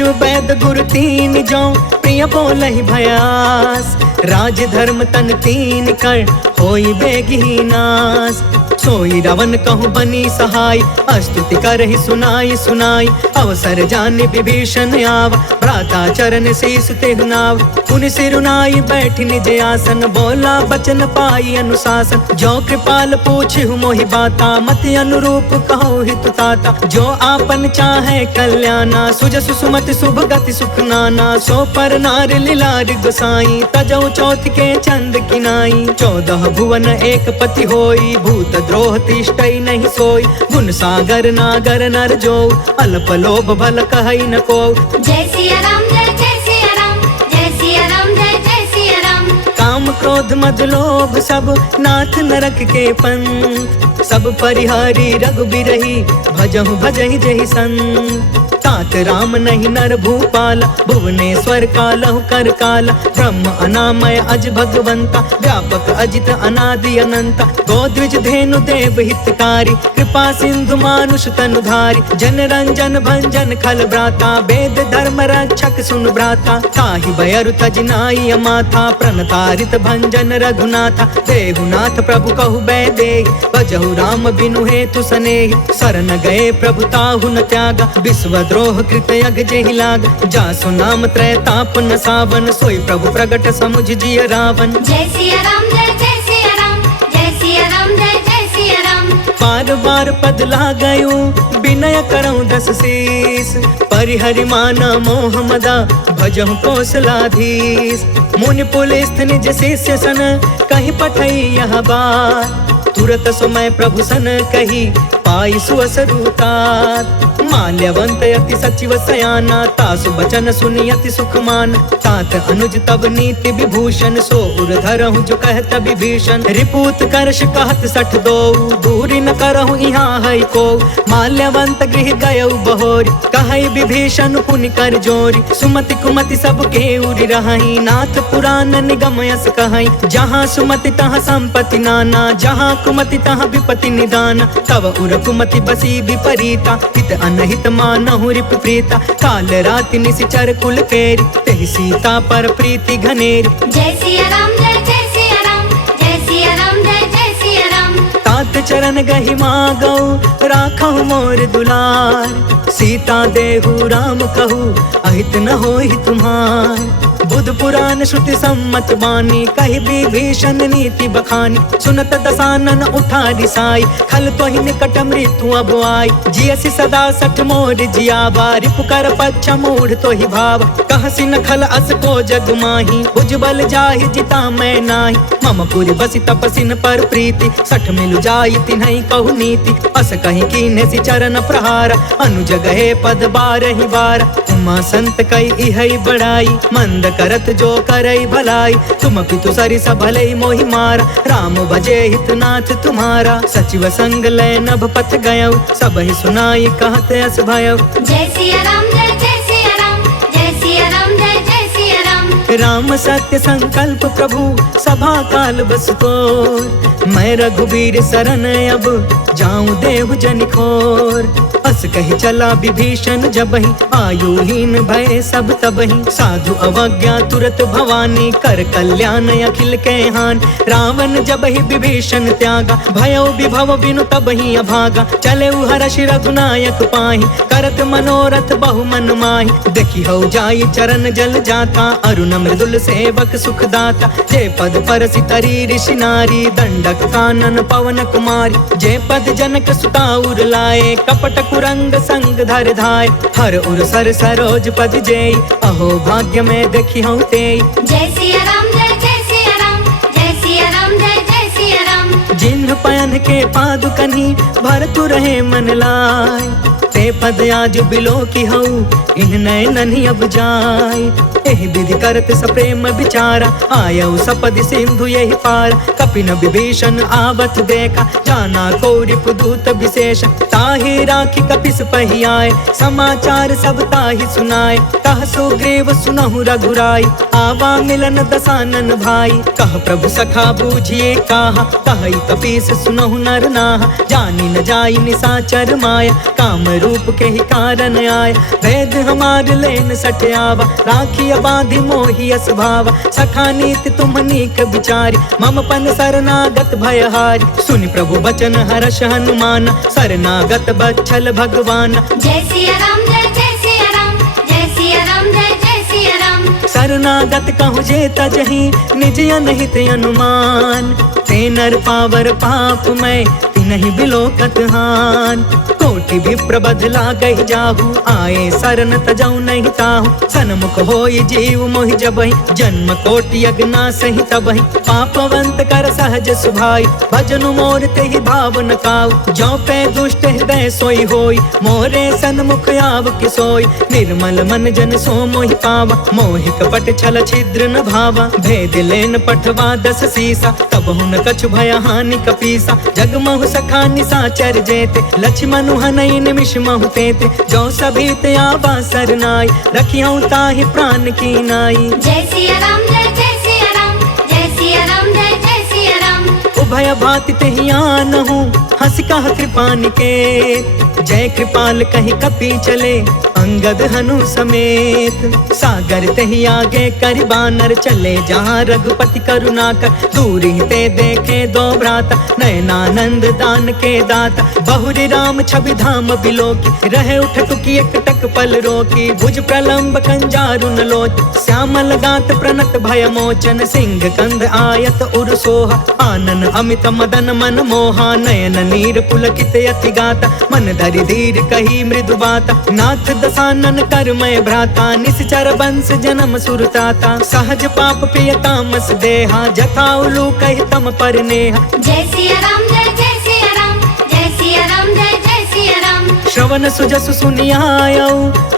सचिव वैद गुरु तीन जो प्रिय बोलहि भयास। राज धर्म तन तीन कर होई बेगी नास। सोई रावण कहूँ बनी सहाय, स्तुति करहि सुनाई सुनाई। अवसर जानि विभीषण आव, भ्राता चरण शीस तेहु नाव। पुन सिरुनाई बैठ निज आसन, बोला बचन पाई अनुशासन। जो कृपाल पूछहु मोहि बाता, मति अनुरूप कहो हितु ताता। जो आपन चाहे कल्याणा, सुजसु सुमति शुभ गति सुख नाना। सो पर नार लीलार गोसाई, तजौ चौथ के चंद किनाई। 14 भुवन एक पति होई, भूत द्रोह तिष्ठई नहीं सोई। गुण सागर नागर नर जो, अल्प लोभ भल कहई न को। जय सिया राम जय सिया राम, जय सिया राम जय सिया राम। काम क्रोध मद लोभ सब नाथ नरक के पंथ। सब परिहारी रघुबीरहि, भजहु भजहि जहि संत। तात राम नहीं नर भूपाल, भुवनेश्वर कालहु कर काला। ब्रह्म अनामय अज भगवंता, व्यापक अजित अनादि अनंता। गोद्विज धेनु देव हितकारी, कृपा सिंधु मानुष तनुधारी। जन रंजन भंजन खल भ्राता, वेद धर्म रक्षक सुन भ्राता। ताहि भयरु तजनाई अमाथा, प्रणतारित भंजन रघुनाथा। देहुनाथ प्रभु कहु बैदेहि, भजहु राम बिनु हेतु सनेहि। शरण गए प्रभु ताहु न त्यागा, विश्व द्रोह कृत यग जेहि लाग। जासु नाम त्रैताप न सावन, सोई प्रभु प्रगट समुझ जिय रावण। जय सिया राम जय सिया राम, जय सिया राम जय सिया राम। बार बार पद लागयु, विनय करऊँ 10 शीस। परिहरि माना मोह मदा, भजहु कौशलाधीश। मुनि पुलिस्थ निज शिष्य सन, कहीं पठई यह बात। तुरत समय प्रभु सन कही, पाई सुअसरुतात। माल्यवंत अति सचिव सयाना, तासु बचन सुनि अति सुखमान। तात अनुज तब नीति विभूषण, सो उर धरहु जो कहत विभीषण। रिपूत करश कहत 62, दूरी न करहु यहाँ है को। माल्यवंत गृह गयउ बहोरी, कहई विभीषण पुनि कर जोरी। सुमति कुमति सब के उरि रहई, नाथ पुराण निगम यस कहई। जहाँ सुमति तहाँ संपत्ति नाना, जहाँ कुमति तहाँ विपत्ति निदान। तब उर कुमति बसी विपरीता, हित अनहित मानहु रिप प्रीता। काल राति निशिचर कुल केरी, तेहि सीता पर प्रीति घनेरी। जय सिया राम जय सिया राम, जय सिया राम जय सिया राम। तात चरण गहि मागौ, राखहु मोर दुलार। सीता देहु राम कहू, अहित न होहि तुम्हार। बुध पुराण श्रुति सम्मत बानी, कहि विभीषण नीति बखानी। सुनत दसानन उठा रिसाई, खल तोहि निकट मृत्यु अब आई। जियसि सदा सठ मोर जियावा, रिपुकर पच्छ मूढ़ तोहि भाव। कहसि न खल अस को जग माही, भुजबल जाहि जिता मैं नाही। मम पुरि बसि तपसिन पर प्रीति, सठ मिलु जाई तिन्हई कहु नीति। अस कहि कीन्हे सि चरण प्रहार, अनुज गहे पद बारहि बार। उमा संत कई इहई बड़ाई, मंद करत जो करई भलाई। तुम पितु सरिस भलई मोहि मारा, राम भजे हितनाथ तुम्हारा। सचिव संग लय नभ पथ गयउ, सबहि सुनाई कहत अस भयउ। जय सिया राम जय सिया राम, जय सिया राम जय सिया राम। राम सत्य संकल्प प्रभु, सभा काल बस तोर। मैं रघुबीर शरण अब, जाऊं देहु जनिखोर। अस कहि चला विभीषण जबहि, आयुहीन भय सब तबहि। साधु अवज्ञा तुरत भवानी, कर कल्याण अखिल के हान। रावण जबहि विभीषण त्यागा, भयउ विभव बिनु तबहि अभागा। चले हर्षि रघुनायक पाहि, करत मनोरथ बहु मन माहि। देखि हौ जाई चरण जल जाता, अरुण मृदुल सेवक सुखदाता। जे पद परसि तरी ऋषि नारी, दंडक कानन पवन कुमारी। जे पद जनक सुता उर लाए, कपट कुरंग संग धर धाय। हर उर सर सरोज पद जेई, अहो भाग्य में देखी हूँ तेई। जय सिया राम जय सिया राम, जय सिया राम जय सिया राम। जिन्ह पयन के पादुकनी, भरतु रहे मन लाय। ते पद आज बिलो की हऊ, इन नयन अब जाय। एहि विधि करत सप्रेम विचारा, आयऊ सपदि सिंधु यही पार। कपिन विभीषण आवत देखा, जाना को रिपुदूत विशेष। ताहि राखी कपिस पहि आए, समाचार सब ताहि सुनाए। कह सुग्रीव सुनहु रघुराई, आवा मिलन दसानन भाई। कह प्रभु सखा बूझिए काहा, कहि कपीस सुनहु नर नाहा। जानि न जाई निसाचर माया, काम रूप के ही कारण आय। भेद हमार लेन सट आवा, राखी बांधि मोहि अस भावा। सखा नीति तुम नीक विचारी, मम पन शरणागत भयहारी। सुनि प्रभु बचन हर्ष हनुमान, शरणागत बच्छल भगवान। जय सिया राम जय सिया राम, जय सिया राम जय सिया राम। शरणागत कहु जे तजहि, निज अनहित अनुमान। ते नर पावर पाप मैं, तिनहि बिलोकत हान। कोटि विप्र बदला गहि जाहु, आए शरण तजौ नहीं ताहु। सन्मुख होई जीव मोहि जबहि, जन्म कोटि अगना सहि तबहि। पापवंत कर सहज सुभाई, भजनु मोर तेहि भाव न काऊ। जो पे दुष्ट हृदय सोई होई, मोरे सन्मुख आव कि सोई। निर्मल मन जन सो मोहि पावा, मोहि कपट छल छिद्र न भावा। भेद लेन पठवा दस सीसा, तब हुन कछु भय हानि कपीसा। जग महु सखा निसाचर जेते, लक्ष्मण हनई निमिष महु तेते। जो सभी ते आवा सरनाई, रखियौ ताहि प्राण की नाई। जय सिया राम जय सिया राम, जय सिया राम जय सिया राम। उभय भाति तेहि आनहु, हंस कह कृपा निकेत। जय कृपाल कहि कपि चले, अंगद हनु समेत। सागर तेहि आगे करि बानर, चले जहाँ रघुपति करुणा कर। दूर ही ते देखे दो भ्राता, नयनानंद दान के दाता। बहुरी राम छवि धाम बिलोकी, रहे उठ टुकी एक टक पल रोकी। भुज प्रलंब कंजारुन लोच, श्यामल गात प्रणत भय मोचन। सिंह कंध आयत उर सोहा, आनन अमित मदन मन मोहा। नयन नीर पुलकित अति गाता, मन धरि धीर कही मृदु बाता। नाथ दसानन कर मैं भ्राता, निश्चर वंश जन्म सुरताता। सहज पाप पिय तामस देहा, जथा उलू कहि तम पर नेहा। जय सिया राम जय सिया राम, जय सिया राम जय सिया राम। श्रवण सुजसु सुनियायौ,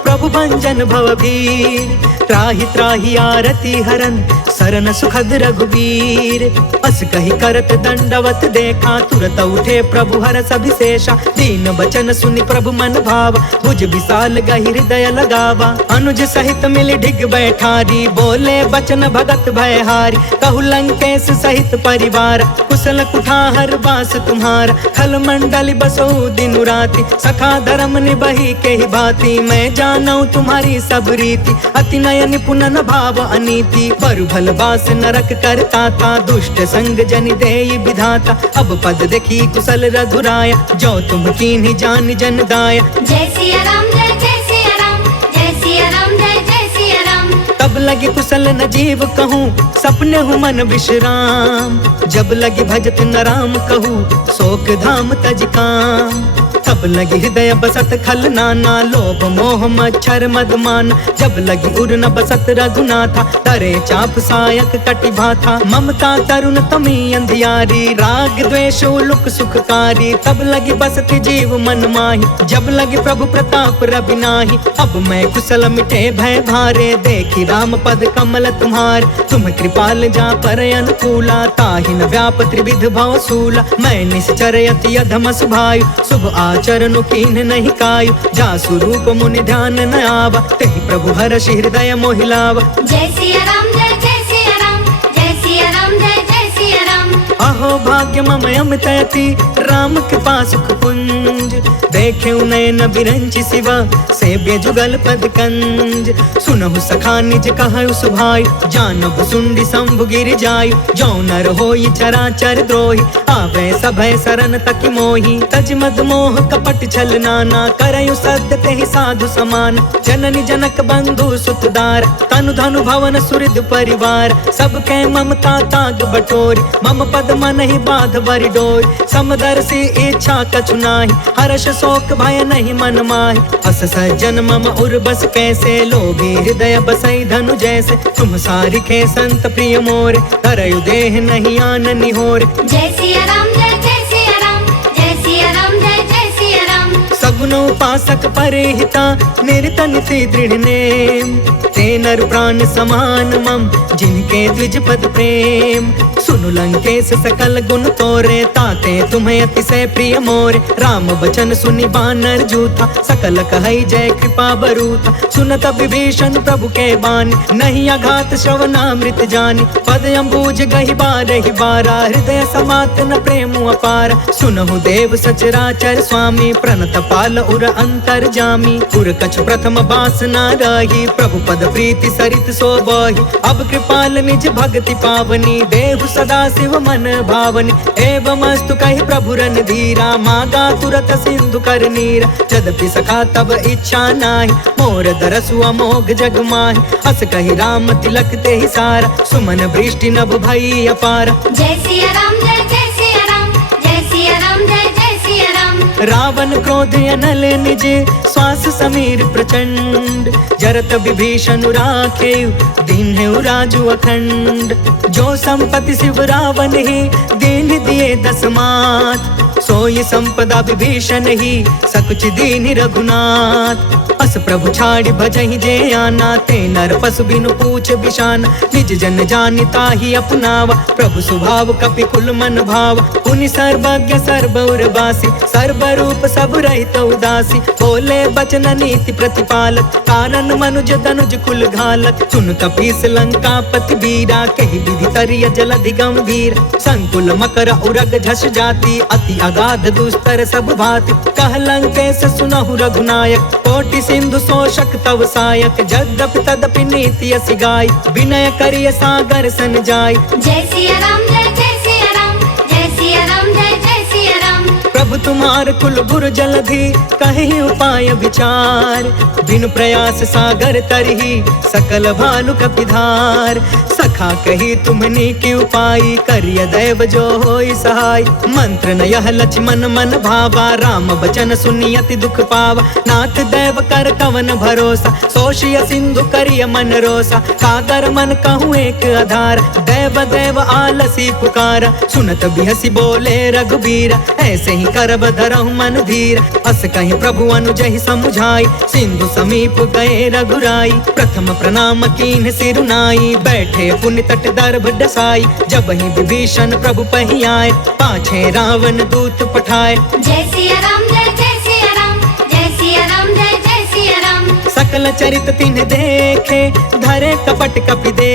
प्रभु भंजन भवभीर। त्राहि त्राहि आरती हरन, सरन सुखद रघुवीर। अस कहि करत दंडवत देखा, तुरत उठे प्रभु हरष अभिषेषा। दीन बचन सुनि प्रभु मन भावा, भुज विशाल गहि हृदय लगावा। अनुज सहित मिलि ढिग बैठारी, बोले बचन भगत भयहारी। कहु लंकेश सहित परिवार, कुशल कुठार बास तुम्हारा। खल मंडल बसो दिन राति, सखा धर्म निबहि के ही भांति। मैं जानऊ तुम्हारी सब रीति, अति नय निपुण न भाव अनीति। बरु भल बास नरक करता था, दुष्ट संग जन देई विधाता। अब पद देखी कुशल रघुराया, जो तुम कीन्ही जान जन दाया। जय सिया राम जय सिया राम, जय सिया राम जय सिया राम। तब लगी कुशल न जीव कहूँ, सपने हूँ मन विश्राम। जब लगी भजत न राम कहूँ, शोक धाम तज काम। तब लगी हृदय बसत खल नाना, लोभ मोह मच्छर मदमान। जब लगी उर न बसत रघुनाथा, डरे चाप सायक कटि भाथा। ममता तरुण तमी अंधियारी, राग द्वेष उलुक सुखकारी। तब लगी बसत जीव मन माही, जब लगी प्रभु प्रताप रवि नाही। अब मैं कुशल मिटे भय भारे, देखी राम पद कमल तुम्हार। तुम कृपाल जा पर अनुकूला, ताहि न व्याप त्रिविध भव सूला। मैं निश्चर अति अधम सुभायु, शुभ आचरण कीन नहीं कायु। जासु रूप मुनि ध्यान न आवा, तेहि प्रभु हर्ष हृदय मोहि लावा। जय सिया राम जय सिया राम, जय सिया राम जय सिया राम। अहो भाग्य मम अमित अति, राम कृपा सुख पुंज। देखे नयन बिरंचि सिवा, सेव्य जुगल पद कंज। सुनहु सखा निज कहु सुभाई, जानहु सुंडी शंभु गिर जायु। जो नर होई चराचर द्रोही, आवे सभय शरण तकि मोहि। तज मद मोह कपट छल नाना, करयु सत्य तेहि साधु समान। जननी जनक बंधु सुतदार, तनु धनु भवन सुहृद परिवार। सबके ममता ताग बटोरी, मम पद मन ही बाध बरि डोरी। समदर्शी इच्छा कछु नाही, हर्ष शोक भय नहीं मन माहि। अस सज्जन मम उर बस कैसे, लोभी हृदय बसई धनु जैसे। तुम सारिखे संत प्रिय मोरे, धरयु देह नहीं आन निहोरे। जय सिया राम जय सिया राम, जय सिया राम जय सिया राम। सगुन उपासक परिहिता, निरतन से दृढ़ नेम। ते नर प्राण समान मम, जिनके द्विज पद प्रेम। सुनु लंकेश सकल गुण तोरे, ताते तुम्हें अतिशय प्रिय मोरे। राम बचन सुनि बानर जूथा, सकल कहई जय कृपा बरूथा। सुनत विभीषण प्रभु के बानी, नहीं अघात श्रवणामृत जानी। पद अम्बुज गहि बारहि बारा, हृदय समात न प्रेम अपार। सुनहु देव सचराचर स्वामी, प्रणत पाल उर अंतर्जामी उर कछु प्रथम बासना रही प्रभु पद प्रीति सरित सोबही अब कृपाल निज भक्ति पावनी देहु सदा शिव मन भावनी एवं अस्तु कहि प्रभु रन धीरा मागा तुरत सिंधु कर नीरा जदपि सखा तब इच्छा नाही मोर दरसु अमोघ जग माहि अस कहि राम तिलक ते ही सारा सुमन वृष्टि नभ भई अपारा। जय सिया राम जय जय सिया राम जय सिया राम जय जय सिया राम। रावण क्रोध अनल निज श्वास समीर प्रचंड जरत विभीषण राखे दीन्हे राजु अखंड जो संपत्ति शिव रावण ही दीन दिए दस मात सोई संपदा विभीषण ही सकुच दीन रघुनाथ अस प्रभु छाड़ी भजहि जे आना ते नर पशु बिनु पूछ बिशान निज जन जानिता ही अपनावा प्रभु स्वभाव कपि कुल मन भाव पुनि सर्वज्ञ सर्वउरवासी सर्वरूप सब रहित उदासी बोले बचन नीति प्रतिपालक कारण मनुज तनुज कुल घालक सुन कपीस लंका पति वीरा कहि विधि तरिय जलधि गंभीर संकुल मकर उरग झस जाति अति अगाध दुस्तर सब भांति कह लंकेश सुनहु रघुनायक कोटि सिंधु शोषक तव सायक जद्यपि तदपि नीति असि गाय विनय करिय सागर सन जाय। जय सिया राम जय जय सिया राम जय सिया राम जय जय सिया राम। प्रभु तुम्हार कुल गुर जलधि कहि उपाय विचार बिनु प्रयास सागर तरही सकल भालु कपिधार सखा कही तुमनी की उपाय करिय दैव जो होई सहाय मंत्र न यह लक्ष्मण मन भावा राम बचन सुनि अति दुख पावा नाथ दैव कर कवन भरोसा सोशिय सिंधु करिय मन रोसा कागर मन कहूँ एक आधार दैव दैव आलसी पुकारा सुनत बिहसी बोले रघुबीरा ऐसे ही करब धरहु मन धीर अस कहीं प्रभु अनुजहि समुझाई सिंधु समीप गए रघुराई प्रथम प्रणाम कीन्ह सिरुनाई बैठे पुण्य तट दर्भ डसाई जब ही विभीषण प्रभु पही आए पाछे रावण दूत पठाए। जय सिया राम जय जय सिया राम जय सिया राम जय जय सिया राम। सकल चरित तिन्ह देखे धरे कपट कपि दे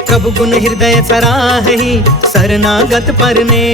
प्रभु गुण हृदय सराहि शरणागत परने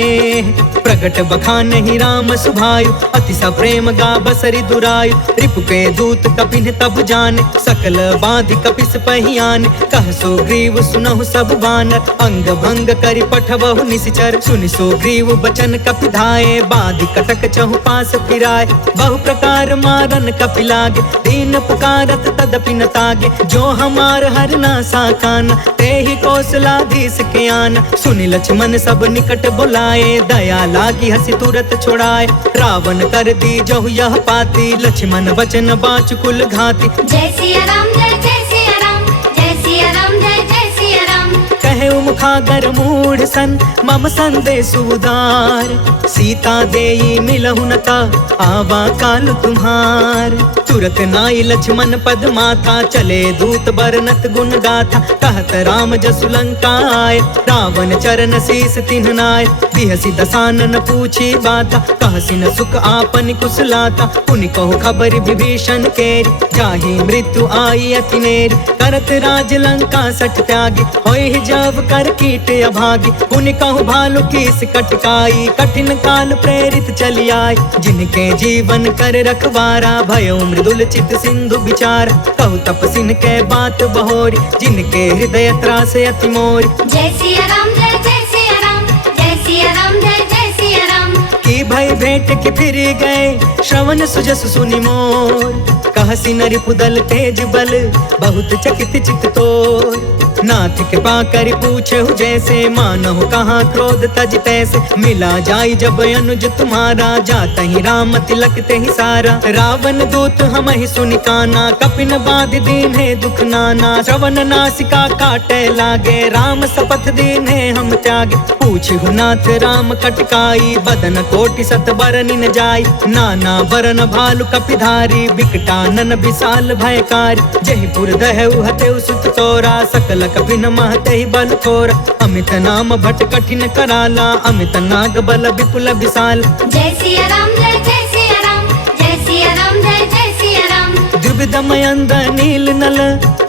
प्रगट बखानहि राम सुभायु अति सप्रेम गा बसरि दुरायु रिपु के दूत कपिन तब जाने सकल बाधि कपिस पहियाने कह सो ग्रीव सुनहु सब बानर अंग भंग करि पठबहु निशिचर सुनि सो ग्रीव बचन कपि धाये बाधि कटक चहु पास फिराए बहु प्रकार मारन कपि लागे दीन पुकारत तदपि न तागे जो हमार हर ना साकान ते ही कौशलाधीश के आन सुनि लक्ष्मण सब निकट बुलाए दया लागी हसी तुरत छुड़ाए रावण कर दी जहु यह पाती लक्ष्मण बचन बाच कुल घाती। जय सिया राम जय जय सिया राम जय सिया राम जय जय सिया राम। कहे मुखागर मूढ़ सन मम संदेश उदार सीता देई मिलहु नता आवा काल तुम्हार तुरत नाई लक्ष्मण पद माथा चले दूत बरनत गुण गाथा कहत राम जसु लंका आए रावण चरण शीस तिन्ह नाय बिहसी दसानन पूछी बाता कहसी न सुख आपन कुशलाता पुनि कहु खबर विभीषण केरी जाहि मृत्यु आई अति नेरी करत राज लंका सठ त्यागी होय जब कर कीट अभागी पुनि कहु भालु कीस कटकाई कठिन काल प्रेरित चली आई जिनके जीवन कर रखवारा भयो मृदुल चित सिंधु विचार कहु तपसिन के बात बहोरी जिनके हृदय त्रास अति मोरी। जय सिया राम जय जय सिया राम जय सिया राम जय जय सिया राम। की भय भेंट के फिर गए श्रवण सुजस सुनि मोर कहसी नरि पुदल तेज बल बहुत चकित चित तोर नाथ कृपा करि पूछहु जैसे मानहु कहाँ क्रोध तज तैसे मिला जाई जब अनुज तुम्हारा जात ही राम तिलक ते ही सारा रावण दूत हम ही सुनि काना कपिन बाध दीन है दुख नाना श्रवण नासिका काटे लागे राम शपथ दीन है हम त्यागे पूछहु नाथ राम कटकाई बदन कोटि सत बरनि न जाई नाना बरन भालु कपिधारी बिकटानन विशाल भयकारी जयपुर दहु हतेउ सुत तोरा सकल कपिन महते बल थोर अमित नाम भट कठिन कराला अमित नाग बल विपुल विशाल। जय सिया राम जय जय सिया राम जय सिया राम जय जय सिया राम। द्विविध मयंद नील नल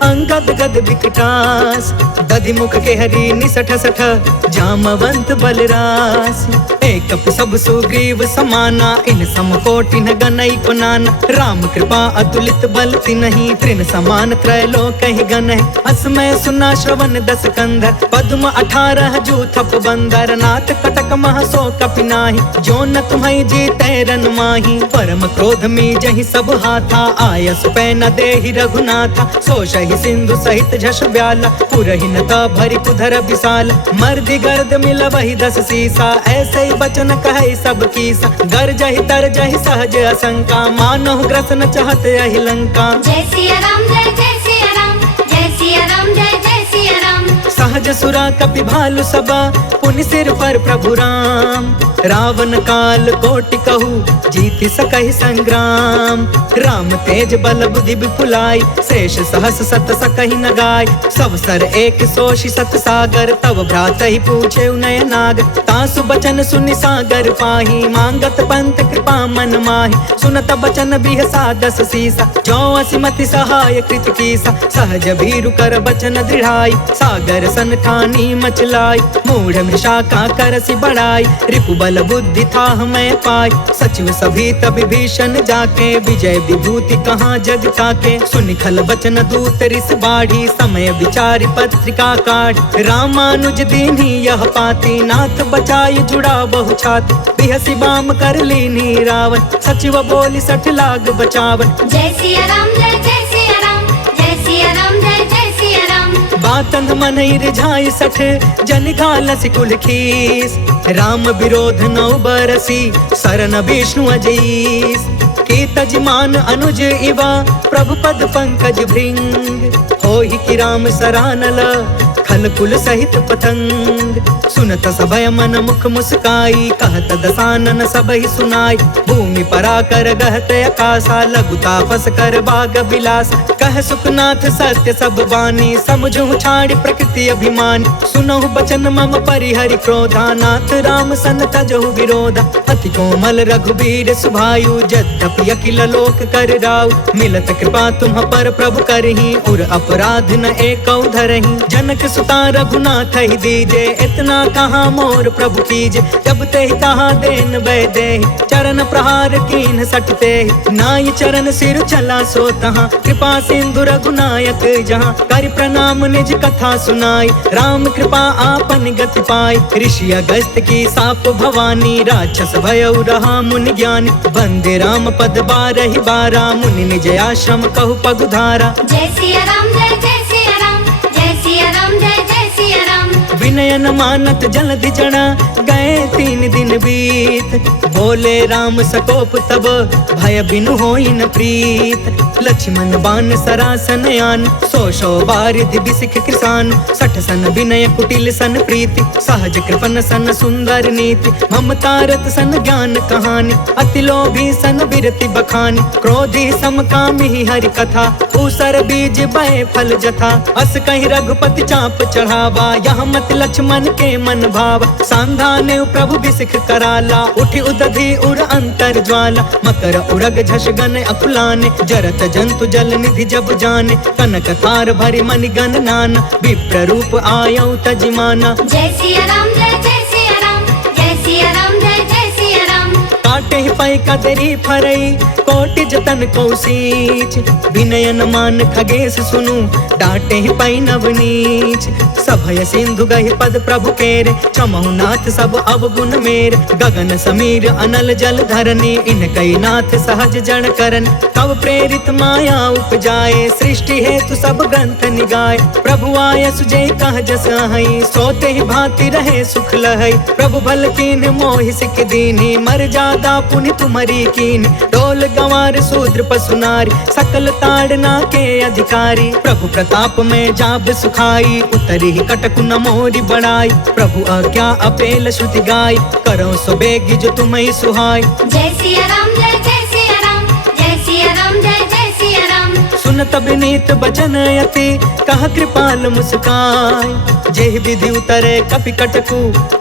अंगद गद विकटास, दधि मुख के हरि निसठ सठ, जामवंत बलरास। एक सब सुग्रीव समाना, इन सम कोटि न गनई को नाना। राम कृपा अतुलित बल तिन्हि, तृण समान त्रैलोक ही गन है। असमय सुना श्रवण दस कंधर, पद्म 18 जूथप बंदर। नाथ कटक मह सो कपि नाहि, जो न तुम्हें जीते रन माही। परम क्रोध में जहि सब हाथा, आयस पै न देहि रघुनाथा। सोषहि सिंधु सहित झष ब्याला, पुरहि न ता भरि पुधर विशाल। मर्दि गर्द मिलवहि 10 सीसा, ऐसे ही बचन कहे सब कीसा। गरजहि तरजहि सहज असंका, मानहु ग्रसन चाहत यहि लंका। जय सिया राम जय जय सिया राम, जय सिया राम जय जय सिया राम। सहज सुरा कपि भालु सबा, पुनि सिर पर प्रभु राम। रावण काल कोटि कहू, जीति सकहि संग्राम। राम तेज बल बुद्धि विपुलाई, शेष सहस सत सकहि न गाय। सब सर एक सोषि सत सागर, तब भ्रातहि पूछे नय नाग। तासु बचन सुनि सागर पाही, मांगत पंत कृपा मन माही। सुनत बचन बिहसा 10 सीसा, जो असिमति सहाय कृत कीसा। सहज भीरु कर बचन दृढ़ाई, सागर सन ठानी मचलाई। मूढ़ मृषा का करसि बढ़ाई, रिपु बल बुद्धि था हमें पाई। सचिव सभी तब विभीषण जाके, विजय विभूति कहाँ जग ताके। सुनि खल बचन दूत रिस बाढ़ी, समय विचारि पत्रिका काढ़। रामानुज दीन्ही यह पाती, नाथ बचाई जुड़ा बहु छाती। बिहसी बाम कर लीनी रावण, सचिव बोली 60 लाग बचावन। जय सिया राम जय जय सिया राम, जय सिया राम जय जय सिया राम। बातंग मनहि रिझाई 60, जन घालसि कुल खीस। राम विरोध 9 बरसी, सरन विष्णु अजीस। की तजमान अनुज इवा, प्रभु पद पंकज भृंग। होहि कि राम सरानल, खल कुल सहित पतंग। सुनत सभय मन मुख मुस्काई, कहत दसानन सबहि सुनाई। भूमि पराकर गहत आकाशा, लघु तापस कर बाग विलास। कह सुखनाथ सत्य सब बानी, समझु छाड़ प्रकृति अभिमान। सुनहु बचन मम परिहरि क्रोधा, नाथ राम सन तजहु विरोधा। अति कोमल रघुबीर सुभायु, यद्यपि अखिल लोक कर राउ। मिलत कृपा तुम पर प्रभु करही, उर अपराध न एकौ धरही। जनक सुता रघुनाथ ही दीजे, इतना कहाँ मोर प्रभु कीजे। जब ते तहाँ देन वै चरण प्रहार कीन सटते। नाई चरण सिर चला सो तहाँ, कृपा सिंधु रघुनायक जहाँ। कर प्रणाम निज कथा सुनाई, राम कृपा आपन गति पाई। ऋषि अगस्त की साप भवानी, राक्षस भयउ रहा मुनि ज्ञानी। वंदे राम पद 12 बारा, मुनि निज आश्रम कहु पगुधारा। जय सिया राम जय जय सिया राम, जय सिया राम जय जय सिया राम। विनय न मानत जलधि जड़ा, गए 3 दिन बीत। बोले राम सकोप तब, भय बिनु होई न प्रीत। लक्ष्मण बान सरासन आन, 100 बारिधि बिसिख कृसान। 60 सन विनय कुटिल सन प्रीति, सहज कृपन सन सुंदर नीति। ममतारत सन ज्ञान कहानी, अति लोभी सन बिरति बखानी। क्रोधी समकामी हरि कथा, ऊसर बीज बय फल जथा। अस कहीं रघुपति चाप चढ़ावा, यह मत लक्ष्मण के मन भाव। सांधाने प्रभु बिसिख कराला, उठि उदधि उर अंतर ज्वाला। मकर उरग झष गन अकुलाने, जरत जंतु जल निधि जब जाने। कनक थार भरि मनि गण नाना, विप्र रूप आयौ तजिमाना। जय सिया राम जय जय सिया राम, जय सिया राम जय जय सिया राम। काटे पै कदरी फरई, कोटि जतन कौशीच। विनय न मान खगेश सुनु, डांटे पै नवनीच। सभय सिंधु गहि पद प्रभु केरे, चमहु नाथ सब अवगुण मेर। गगन समीर अनल जल धरनी, इनकई नाथ सहज जन करन। तब प्रेरित माया उपजाए, सृष्टि हेतु सब ग्रंथ निगाए। प्रभु आय सुजय कह जस हई, सोते ही भांति रहे सुख लहई। प्रभु भल कीन मोहि सिख दीनी, मर जादा पुनि तुमरी कीनी। डोल गंवार शूद्र पशु नारी, सकल ताड़ना के अधिकारी। प्रभु प्रताप में जाब सुखाई, उतरी कटकु न मोरी बड़ाई। प्रभु आज्ञा अपेल श्रुति गाय, करो सो बेगी जो तुम्हें सुहाय। जय सिया राम जय जय सिया राम, जय सिया राम जय जय सिया राम। सुनत विनीत बचन अति, कह कृपाल मुस्काय। जेहि विधि उतरे कपि कटकु,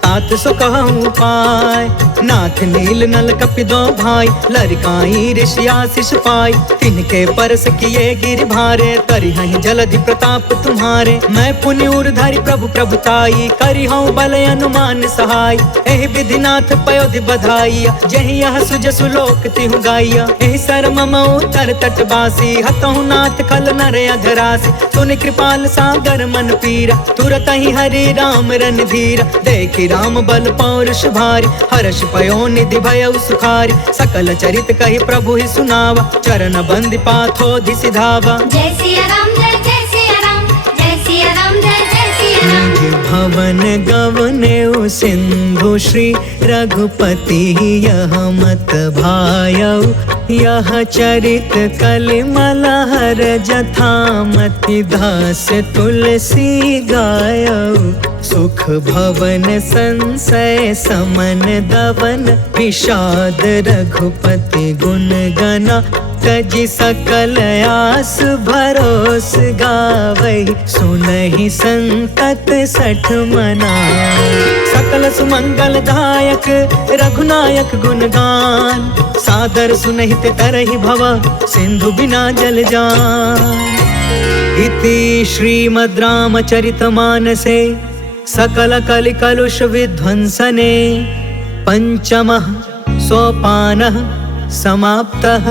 तात सो कहूँ पाय। नाथ नील नल कपि दो भाई, लरिकाई ऋषि आशीष पाई। तिनके परस किए गिर भारे, करिहहि जलधि प्रताप तुम्हारे। मैं पुण्य उर्धरि प्रभु प्रभुताई, करिहउँ बल अनुमान सहाय। एहि विधिनाथ पयोधि बधाइया, जहि यह सुजसु लोक तिहु गाइया। एहि सर मम उतर तटवासी, हतहु नाथ खल नर अघरासी। सुनि कृपाल सागर मन पीरा, तुरत ही हरि राम रन धीरा। देखि राम बल पौरुष भारी, हर्ष पयो निधि भयउ सुखारी। सकल चरित कहि प्रभु ही सुनावा, चरण बंदि पाथोधि सिधावा। जय सिया राम जय जय सिया राम, जय सिया राम जय जय सिया राम। भवन गवने सिंधु श्री रघुपति यह मत भायउ। यह चरित कलिमल हर जथामति, दास तुलसी गायउ। सुख भवन संशय समन दवन, विषाद रघुपति गुण गना। तजि सकल आस भरोस गावै, सुनहि संतत सठ मना। सकल सुमंगल दायक रघुनायक गुणगान, सादर सुनहित तरहि भव सिंधु बिना जल जान। इति श्रीमद् रामचरितमानसे सकल कलि कलुष विध्वंसने, पंचमः सोपानः समाप्तः।